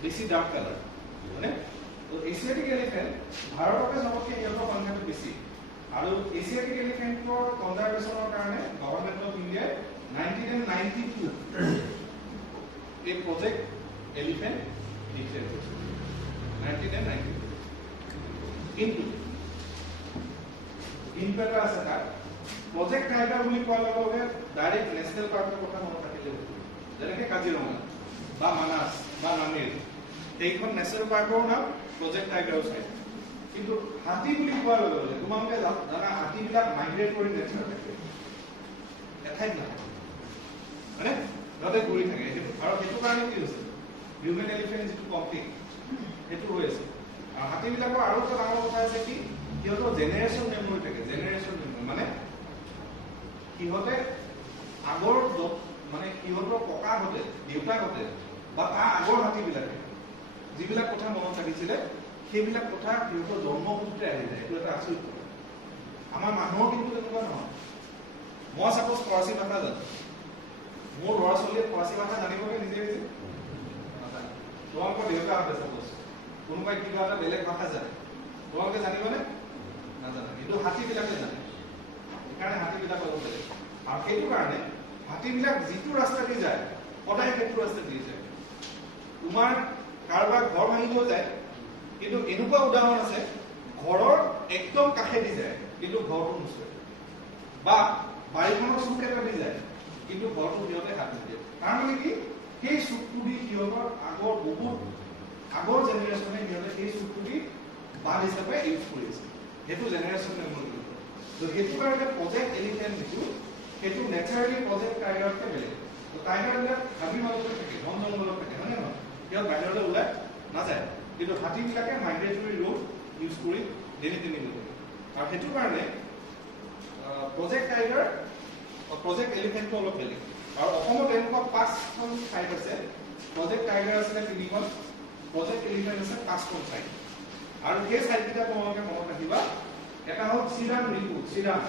বেছি ডাৰ্ক কালাৰ মানে তো এছিয়াটিক এলিফেন্ট ভাৰততে চবতকৈ সিহঁতৰ সংখ্যাটো বেছি আৰু এছিয়াটিক এলিফেন্টৰ কনজাৰভেশ্যনৰ কাৰণে গভৰ্ণমেণ্ট অফ ইণ্ডিয়াই 1992 এই প্ৰজেক্ট এলিফেন্ট ডিক্লেয়াৰ কৰিছে 1992 কিন্তু ইনপেটা আছে তাত প্ৰজেক্ট টাইগাৰ বুলি কোৱাৰ লগে লগে ডাইৰেক্ট নেশ্যনেল পাৰ্কৰ কথা মনত ৰাখিলে যেনেকৈ কাজিৰঙা বা মানাস বা নামেৰি এইখন নেশ্যনেল পাৰ্কৰ নাম প্ৰজেক্ট টাইগাৰৰ চাই কিন্তু হাতী বুলি কোৱাৰ লগে লগে তোমালোকে জানা হাতীবিলাক মাইগ্ৰেট কৰি নেচাৰ থাকে এঠাইত নাথাকে মানে সিহঁতে ঘূৰি থাকে আৰু সেইটো কাৰণে কি হৈছে হিউমেন এলিফেণ্ট যিটো কনফ্লিক্ট সেইটো হৈ আছে আৰু হাতীবিলাকৰ আৰু এটা ডাঙৰ কথা আছে কি সিহঁতৰ জেনেৰেশ্যন মেমৰি থাকে জেনেৰেশ্যন মেমৰি মানে সিহঁতে আগৰ মানে সিহঁতৰ ককাহঁতে দেউতাহঁতে বা তাৰ আগৰ হাতীবিলাকে যিবিলাক কথা মনত ৰাখিছিলে সেইবিলাক কথা সিহঁতৰ জন্মসূত্ৰে আহি যায় এইটো এটা আচৰিত কথা আমাৰ মানুহৰ কিন্তু তেনেকুৱা নহয় মই চাপোজ ফৰাচী ভাষা জানো মোৰ ল'ৰা ছোৱালীয়ে ফৰাচী ভাষা জানিবনে নিজে নিজে তোমালোকৰ দেউতাহঁতে চাপোজ কোনোবাই কিবা এটা বেলেগ ভাষা জানে তোমালোকে জানিবনে নাজানে কিন্তু হাতীবিলাকে জানে সেইকাৰণে হাতীবিলাক অলপ বেলেগ আৰু সেইটো কাৰণে হাতীবিলাক যিটো ৰাস্তা দি যায় সদায় সেইটো ৰাস্তা দি যায় তোমাৰ কাৰোবাৰ ঘৰ ভাঙিব যায় কিন্তু এনেকুৱা উদাহৰণ আছে ঘৰৰ একদম কাষেদি যায় কিন্তু ঘৰটো নুচুৱে বা বাৰীখনৰ চুক এটা দি যায় কিন্তু ঘৰটো সিহঁতে হাত নিদিয়ে তাৰমানে কি সেই চুকটো দি সিহঁতৰ আগৰ জেনেৰেশ্যনে সিহঁতে সেই চুকটো দি বান্ধ হিচাপে ইউজ কৰিছে সেইটো জেনেৰেশ্যন মেমৰি তো সেইটো কাৰণে প্ৰজেক্ট এলিফেণ্ট যিটো সেইটো নেচাৰেলি প্ৰজেক্ট টাইগাৰতকৈ বেলেগ তো টাইগাৰবিলাক হাবিৰ মাজতে থাকে বন জংঘলত থাকে হয় নে নহয় সিহঁত বাহিৰলৈ ওলাই নাযায় কিন্তু হাতীবিলাকে মাইগ্ৰেটৰী ৰোড ইউজ কৰি যেনি তেনি গৈ থাকে আৰু সেইটো কাৰণে প্ৰজেক্ট টাইগাৰ প্ৰজেক্ট এলিফেণ্টটো অলপ বেলেগ আৰু অসমত এনেকুৱা 5খন ঠাইত আছে প্ৰজেক্ট টাইগাৰ আছিলে 3খন প্ৰজেক্ট এলিফেণ্ট আছে 5খন ঠাইত আৰু সেই ঠাইকেইটা তোমালোকে মনত ৰাখিবা এটা হ'ল চিৰাং ৰিপু চিৰাং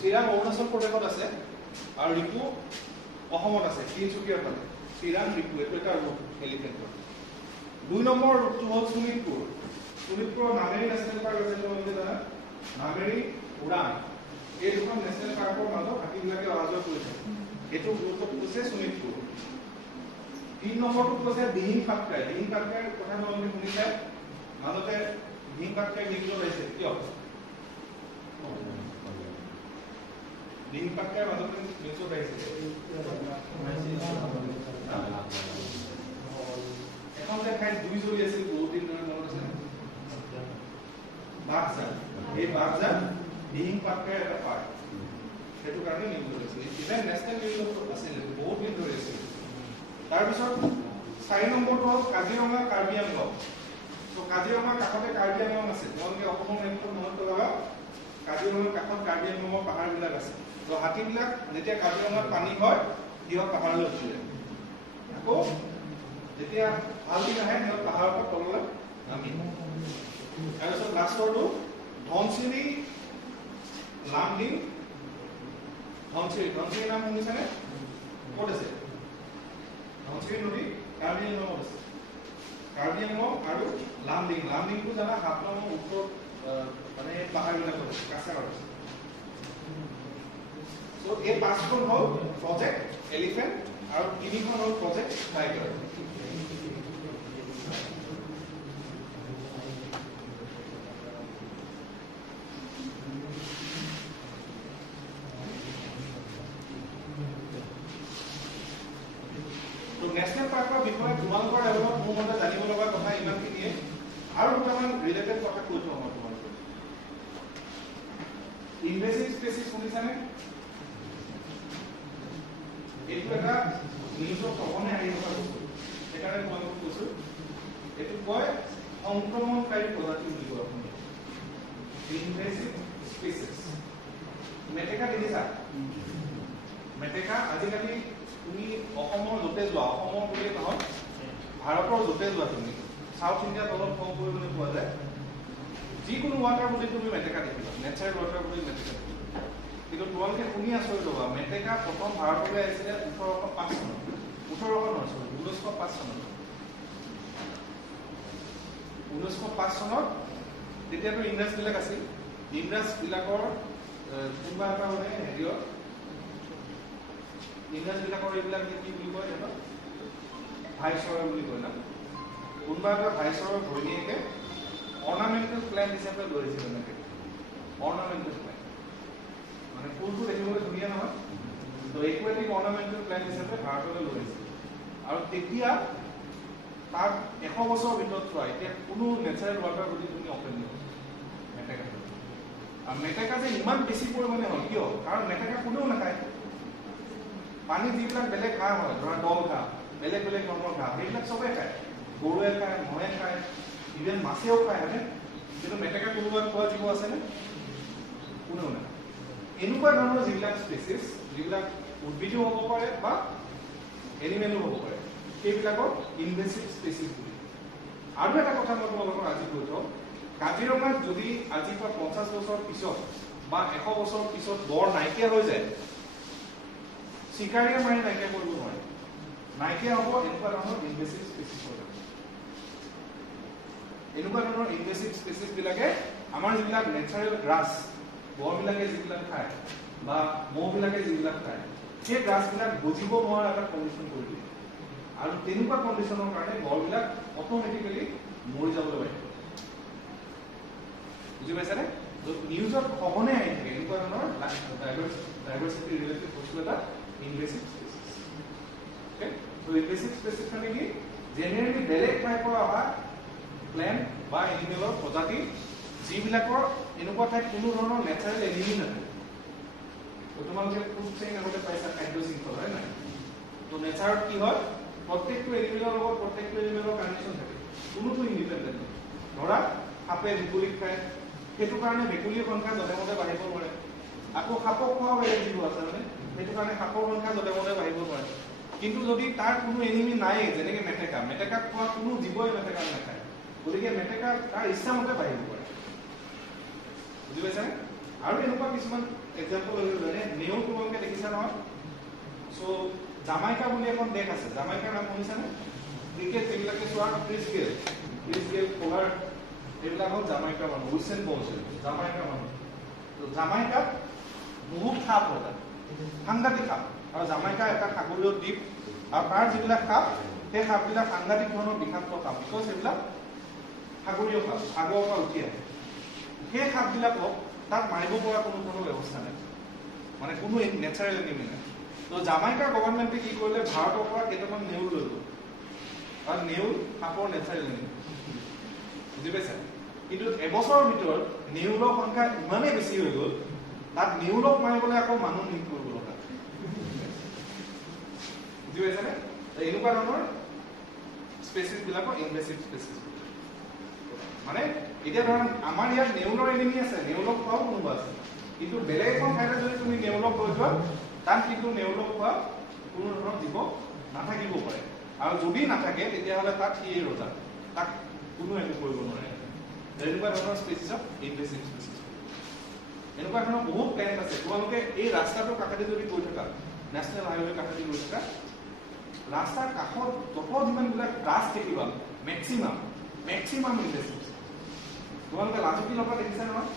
চিৰাং অৰুণাচল প্ৰদেশত আছে আৰু ৰিপু অসমত আছে তিনিচুকীয়াৰ ফালে চিৰাং ৰিপু এইটো এটা ৰুট এলিফেণ্টৰ 2 নম্বৰ ৰুটটো হ'ল শোণিতপুৰৰ নামেৰি নেশ্যনেল পাৰ্ক আছে তোমালোকে জানা নামেৰি ওৰাং এই দুখন নেশ্যনেল পাৰ্কৰ মাজত হাতীবিলাকে অহা যোৱা কৰি থাকে এইটো ৰুটত কৈছে শোণিতপুৰ 3 নম্বৰটো কৈছে দিহিং পাটকাই কথা তোমালোকে শুনিছে মাজতে দিহিং পাটকাই নিউজত আহিছে কিয় দিহিং পাটকাই মাজতে নিউজত আহিছে এখন যে ঠাইত জুই জ্বলি আছিল বহুত দিন ধৰি মনত আছে বাঘজান এই বাঘজান দিহিং পাটকাই এটা পাৰ্ট সেইটো কাৰণে নিউজত আছিল ইভেন নেশ্যনেল নিউজত আছিল বহুত দিন ধৰি আছিল তাৰপিছত 4 নম্বৰটো হ'ল কাজিৰঙা কাৰ্বি আংলং তো কাজিৰঙাৰ কাষতে কাৰ্বি আংলং আছে তোমালোকে অসমৰ মেপটো মনত পেলাবা কাজিৰঙাৰ কাষত কাৰ্বি আংলঙৰ পাহাৰবিলাক আছে তো হাতীবিলাক যেতিয়া কাজিৰঙাত পানী হয় সিহঁত পাহাৰলৈ উঠি যায় আকৌ যেতিয়া ভাল দিন আহে সিহঁত পাহাৰৰ পৰা তললৈ নামি তাৰপিছত লাষ্টৰটো ধনচিৰি লামডিং ধনচিৰি নাম শুনিছেনে ক'ত আছে ধনচিৰি নদী কাৰ্বি আংলঙত আছে কাৰ্বি আংলং আৰু লামডিংটো জানা হাফলঙৰ ওপৰত মানে পাহাৰবিলাকত আছে কাছাৰত আছে So, a 5খন হ'ল প্ৰজেক্ট এলিফেণ্ট আৰু 3খন হ'ল প্ৰজেক্ট টাইগাৰ নেশ্যনেল পাৰ্কৰ বিষয়ে তোমালোকৰ লেভেলত মোৰ মতে জানিব লগা কথা ইমানখিনিয়ে আৰু দুটামান ৰিলেটেড কথা কৈ থওঁ মই তোমালোকক ইনভেচিভ স্পেচিছ শুনিছানে এইটো এটা নিউজত সঘনে আহি থকা বস্তু সেইকাৰণে তোমালোকক কৈছো এইটো কয় সংক্ৰমণকাৰী প্ৰজাতি বুলি কোৱা শুনি ইনভেচিভ স্পেচিছ মেটেকা দেখিছা মেটেকা আজিকালি তুমি অসমৰ য'তে যোৱা অসমৰ বুলি নহয় ভাৰতৰ য'তে যোৱা তুমি সাউথ ইণ্ডিয়াত অলপ কম পৰিমাণে পোৱা যায় যিকোনো ৱাটাৰ বডি তুমি মেটেকা দেখিবা নেচাৰেল ৱাটাৰ বডি মেটেকা কিন্তু তোমালোকে শুনি আচৰিত হ'বা মেটেকা প্ৰথম ভাৰতলৈ আহিছিলে 1805 চনত 1905 চনত 1905 চনত তেতিয়াতো ইংৰাজবিলাক আছিল ইংৰাজবিলাকৰ কোনোবা এটা মানে হেৰিয়ত ইংৰাজবিলাকৰ এইবিলাক কি বুলি কয় সিহঁতক ভাইচৰয় বুলি কয় না কোনোবা এটা ভাইচৰয়ৰ ঘৈণীয়েকে অৰ্নামেণ্টেল প্লেণ্ট হিচাপে লৈ আহিছিল এনেকৈ অৰ্নামেণ্টেল প্লেণ্ট মানে ফুলটো দেখিবলৈ ধুনীয়া নহয় তো একুৱেটিক অৰ্নামেণ্টেল প্লেণ্ট হিচাপে ভাৰতলৈ লৈ আহিছিল আৰু তেতিয়া তাত 100 বছৰৰ ভিতৰত চোৱা এতিয়া কোনো নেচাৰেল ৱাটাৰ বডি তুমি অপেন নহয় মেটেকা আৰু মেটেকা যে ইমান বেছি পৰিমাণে হ'ল কিয় কাৰণ মেটেকা কোনেও নাখায় পানী যিবিলাক বেলেগ ঘাঁহ হয় ধৰা দল ঘাঁহ বেলেগ বেলেগ ধৰণৰ ঘাঁহ সেইবিলাক চবেই খায় গৰুৱে খায় মহে খায় ইভেন মাছেও খায় হয়নে কিন্তু মেটেকা কোনোবা খোৱা জীৱ আছেনে কোনেও নাখায় এনেকুৱা ধৰণৰ যিবিলাক স্পেচিছ যিবিলাক উদ্ভিদো হ'ব পাৰে বা এনিমেলো হ'ব পাৰে সেইবিলাকক ইনভেচিভ স্পেচিছ বুলি আৰু এটা কথা মই তোমালোকক আজি কৈ থওঁ কাজিৰঙাত যদি আজিৰ পৰা 50 বছৰ পিছত বা 100 বছৰ পিছত গড় নাইকিয়া হৈ যায় চিকাৰীয়ে মাৰি নাইকিয়া কৰিব নোৱাৰে নাইকিয়া হ'ব এনেকুৱা ধৰণৰ ইনভেচিভ স্পেচিছ এনেকুৱা ধৰণৰ ইনভেচিভ স্পেচিছ বিলাকে আমাৰ যিবিলাক নেচাৰেল গ্ৰাছ গড়বিলাকে যিবিলাক খায় বা মহবিলাকে যিবিলাক খায় সেই গ্ৰাছবিলাক বুজিব নোৱাৰা এটা কণ্ডিশ্যন কৰি দিয়ে আৰু তেনেকুৱা কণ্ডিশ্যনৰ কাৰণে গড়বিলাক অট'মেটিকেলি মৰি যাবলৈ পায় বুজি পাইছানে নিউজত সঘনে আহি থাকে এনেকুৱা ধৰণৰ ডাইভাৰ্চিটি ৰিলেটেড বস্তু এটা ইনভেচিভ স্পেচিছ অ'কে ত' ইনভেচিভ স্পেচিছ মানে কি জেনেৰেলি বেলেগ টাইপৰ অহা প্লেণ্ট বা এনিমেলৰ প্ৰজাতি যিবিলাকৰ এনেকুৱা ঠাইত কোনো ধৰণৰ নেচাৰেল এনিমি নাথাকে তোমালোকে ফুড চেইন আগতে পাইছা খাদ্য শৃংখল হয় নাই তো নেচাৰত কি হয় প্ৰত্যেকটো এনিমেলৰ লগত প্ৰত্যেকটো এনিমেলৰ কানেকশ্যন থাকে কোনোটো ইণ্ডিপেণ্ডেণ্ট ধৰা সাপে ভেকুলীক খায় সেইটো কাৰণে ভেকুলীৰ সংখ্যা যধে মধে বাঢ়িব নোৱাৰে আকৌ সাপক খোৱা বেলেগ জীৱ আছে মানে সেইটো কাৰণে সাপৰ সংখ্যা যধে মধে বাঢ়িব নোৱাৰে কিন্তু যদি তাৰ কোনো এনিমি নাই যেনেকে মেটেকাক খোৱা কোনো জীৱই মেটেকাক নাখায় গতিকে মেটেকা তাৰ ইচ্ছামতে বাঢ়িব পাৰে বুজি পাইছানে আৰু এনেকুৱা কিছুমান এক্সাম্পল হৈ গ'ল নেউল তোমালোকে দেখিছা নহয় চ' জামাইকা বুলি এখন দেশ আছে জামাইকাৰ নাম শুনিছানে ক্ৰিকেট যিবিলাকে চোৱা ক্ৰিছ গেল পলাৰ এইবিলাক হ'ল জামাইকাৰ মানুহ উইচেন বল্ট জামাইকাৰ মানুহ তো জামাইকাত বহুত সাপ হয় তাত সাংঘাতিক সাপ আৰু জামাইকা এটা সাগৰীয় দ্বীপ আৰু তাৰ যিবিলাক সাপ সেই সাপবিলাক সাংঘাতিক ধৰণৰ বিষাক্ত সাপ বিকজ সেইবিলাক সাগৰীয় সাপ সাগৰৰ পৰা উঠি আহে সেই সাপবিলাকক তাত মাৰিব পৰা কোনো ধৰণৰ ব্যৱস্থা নাই মানে কোনো নেচাৰেল এনিমি নাই তো জামাইকাৰ গভৰ্ণমেণ্টে কি কৰিলে ভাৰতৰ পৰা কেইটামান নেউল লৈ গ'ল আৰু নেউল সাপৰ নেচাৰেল এনিমি বুজি পাইছা কিন্তু এবছৰৰ ভিতৰত নেউলৰ সংখ্যা ইমানেই বেছি হৈ গ'ল তাত নেউলক মাৰিবলৈ আকৌ মানুহ নিয়োগ কৰিব লগা বুজি পাইছানে এনেকুৱা ধৰণৰ স্পেচিছ বিলাকৰ ইনভেচিভ স্পেচিছ মানে এতিয়া ধৰা আমাৰ ইয়াত নেউলৰ এনিমি আছে নেউলক খোৱাও কোনোবা আছে কিন্তু বেলেগ এখন ঠাইতে যদি তুমি নেউলক লৈ যোৱা তাত কিন্তু নেউলক খোৱা কোনো ধৰণৰ জীৱ নাথাকিব পাৰে আৰু যদি নাথাকে তেতিয়াহ'লে তাত কি ৰজা তাক কোনো একো কৰিব নোৱাৰে এনেকুৱা ধৰণৰ স্পেচিছক ইনভেচিভ স্পেচিছ এনেকুৱা ধৰণৰ বহুত প্লেণ্ট আছে তোমালোকে এই ৰাস্তাটোৰ কাষেদি যদি গৈ থাকা নেশ্যনেল হাইৱে কাষেদি গৈ থাকা ৰাস্তাৰ কাষত যত যিমানবিলাক গাছ দেখিবা মেক্সিমাম ইনভেচিভ তোমালোকে লাজুকী লতা দেখিছা নহয়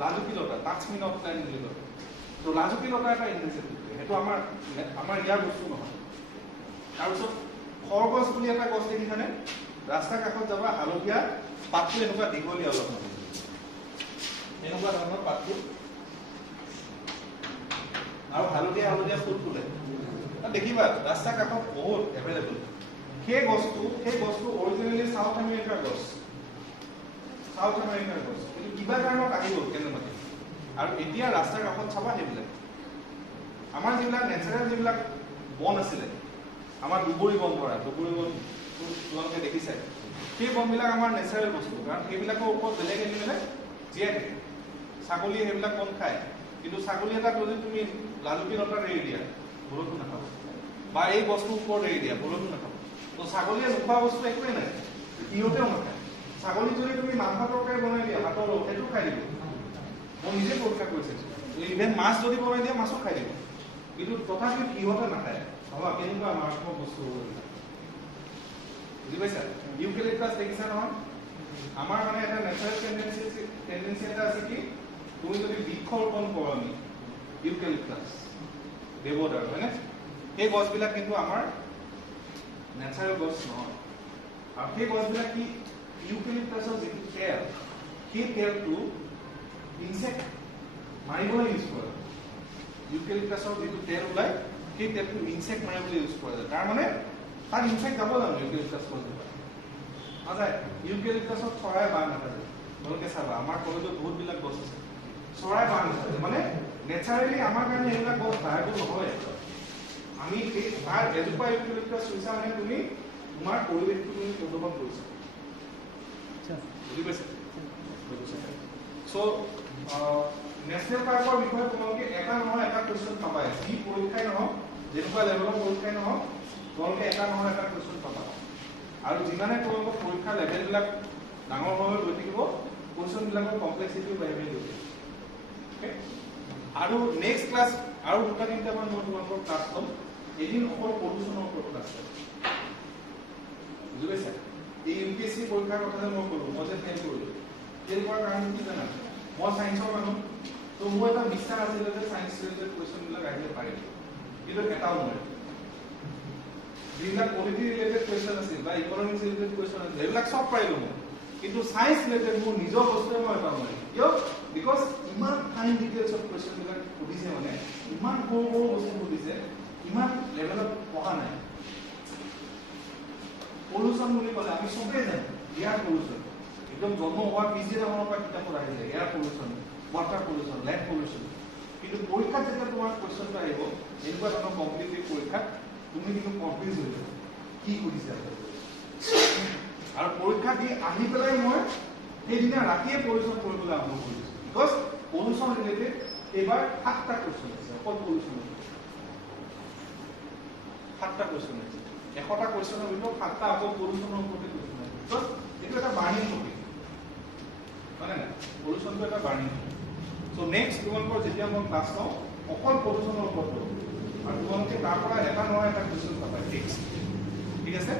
লাজুকী লতা টাচমিন অফ প্লেণ্ট বুলি কয় তো লাজুকী লতা এটা ইনভেচিভ সেইটো আমাৰ ইয়াৰ বস্তু নহয় তাৰপিছত খৰগছ বুলি এটা গছ দেখিছানে ৰাস্তাৰ কাষত যাবা হালধীয়া পাতটো এনেকুৱা দীঘলীয়া অলপ এনেকুৱা ধৰণৰ পাতটো আৰু হালধীয়া ফুল ফুলে দেখিবা ৰাস্তা কাষত বহুত এভেইলেবল সেই বস্তু অৰিজিনেলি সাউথ আমেৰিকাৰ গছ কিন্তু কিবা কাৰণত আহি গ'ল কেনেবাকে আৰু এতিয়া ৰাস্তাৰ কাষত চাবা সেইবিলাক আমাৰ যিবিলাক নেচাৰেল যিবিলাক বন আছিলে আমাৰ দুবৰি বন ধৰা দুবৰি বন তোমালোকে দেখিছে সেই বনবিলাক আমাৰ নেচাৰেল বস্তু কাৰণ সেইবিলাকৰ ওপৰত বেলেগ এনিমেলে জীয়াই থাকে ছাগলীয়ে সেইবিলাক বন খায় কিন্তু ছাগলী এটা যদি তুমি লালুকি লতাত এৰি দিয়া বৰষুণ নাখাব বা এই বস্তুৰ ওপৰত এৰি দিয়া বৰষুণ নাখাব তো ছাগলীয়ে নোখোৱা বস্তু একোৱেই নাই সিহঁতেও নাখায় ছাগলী যদি তুমি মাংস তৰকাৰী বনাই দিয়া ভাতৰ লগত সেইটো খাই দিব মই নিজে পৰীক্ষা কৰিছোঁ ইভেন মাছ যদি বনাই দিয়া মাছো খাই দিব কিন্তু তথাপিও সিহঁতে নাখায় ভাবা কেনেকুৱা মাৰাত্মক বস্তু বুজি পাইছা ইউকেলিপটাছ দেখিছা নহয় আমাৰ মানে এটা নেচাৰেল টেন্ডেন্সি এটা আছে কি তুমি যদি বৃক্ষৰোপণ কৰা আমি ইউকেলিপটাছ দেৱদাৰ হয়নে সেই গছবিলাক কিন্তু আমাৰ নেচাৰেল গছ নহয় আৰু সেই গছবিলাক কি ইউকেলিপটাছৰ যিটো তেল সেই তেলটো ইনচেক্ট মাৰিবলৈ ইউজ কৰে ইউকেলিপটাছৰ যিটো তেল ওলায় সেই তেলটো ইনচেক্ট মাৰিবলৈ ইউজ কৰা যায় তাৰ মানে তাত ইনচেক্ট যাব জানো ইউকেলিপটাছ গছজোপা নাযায় ইউকেলিপটাছত চৰাই বাঁহ নাথাকে তোমালোকে চাবা আমাৰ কলেজত বহুতবিলাক গছ আছে চৰাই বাঁহ নাথাকে মানে নেচাৰেলি আমাৰ কাৰণে এইবিলাক গছ ভাইবল নহয় আমি তাৰ এজোপা ইউকেলিপটাছ চুইছা মানে তুমি তোমাৰ পৰিৱেশটো তুমি অনুভৱ কৰিছা বুজি পাইছা চ' নেশ্যনেল পাৰ্কৰ বিষয়ে তোমালোকে এটা নহয় এটা কুৱেশ্যন পাবাই যি পৰীক্ষাই নহওক যেনেকুৱা লেভেলৰ পৰীক্ষাই নহওক তোমালোকে এটা নহয় এটা কুৱেশ্যন পাবা আৰু যিমানে তোমালোকৰ পৰীক্ষাৰ লেভেলবিলাক ডাঙৰ হৈ গৈ থাকিব কুৱেশ্যনবিলাকৰ কমপ্লেক্সিটিও বাঢ়ি বাঢ়ি গৈ থাকিব আৰু নেক্সট ক্লাছ আৰু দুটা তিনিটামান মই তোমালোকৰ ক্লাছ ল'ম এদিন অকল পলিউশ্যনৰ ওপৰত ক্লাছ ল'ম বুজি পাইছা এই UPSC পৰীক্ষাৰ কথা যে মই ক'লো মই যে ফেইল কৰিলোঁ ফেইল কৰাৰ কাৰণ কি জানা মই সায়েন্সৰ মানুহ তো মোৰ এটা বিশ্বাস আছিলে যে সায়েন্স ৰিলেটেড কুৱেশ্যনবিলাক আহিব পাৰিব কিন্তু এটাও নোৱাৰে যিবিলাক পলিটি ৰিলেটেড কুৱেশ্যন আছিল বা ইকনমিক্স ৰিলেটেড কুৱেশ্যন আছিল এইবিলাক চব পাৰিলোঁ মই কিন্তু সায়েন্স ৰিলেটেড মোৰ নিজৰ বস্তুৱে মই এটা নোৱাৰিম কিয় বিকজ ইমান ফাইন ডিটেইলছত কুৱেশ্যনবিলাক সুধিছে মানে ইমান সৰু সৰু বস্তু সুধিছে ইমান লেভেলত পঢ়া নাই পলিউশ্যন বুলি ক'লে আমি চবেই জানো এয়াৰ পলিউশ্যন একদম জন্ম হোৱাৰ পিছদিনাখনৰ পৰা কিতাপত আহি যায় air pollution water pollution land pollution কিন্তু পৰীক্ষাত যেতিয়া তোমাৰ কুৱেশ্যনটো আহিব এনেকুৱা ধৰণৰ কম্পিটিটিভ পৰীক্ষাত তুমি কিন্তু কনফিউজ হৈ যাবা কি সুধিছে আৰু পৰীক্ষা দি আহি পেলাই মই সেইদিনা ৰাতিয়ে পলিউশ্যন কৰিবলৈ আৰম্ভ কৰিছোঁ বিকজ পলিউশ্যন ৰিলেটেড এইবাৰ 7টা কুৱেশ্যন আছে অকল পলিউশ্যন 7টা কুৱেশ্যন আছে 100টা কুৱেশ্যনৰ ভিতৰত 7টা আকৌ পলিউশ্যনৰ ওপৰতে কুৱেশ্যন আছে বিকজ এইটো এটা বাৰ্নিং টপিক মানে না পলিউশ্যনটো এটা বাৰ্নিং চ' নেক্সট তোমালোকৰ যেতিয়া মই ক্লাছ লওঁ অকল পলিউশ্যনৰ ওপৰত আৰু তোমালোকে তাৰ পৰা এটা নহয় এটা কুৱেশ্যন পাবা ঠিক আছে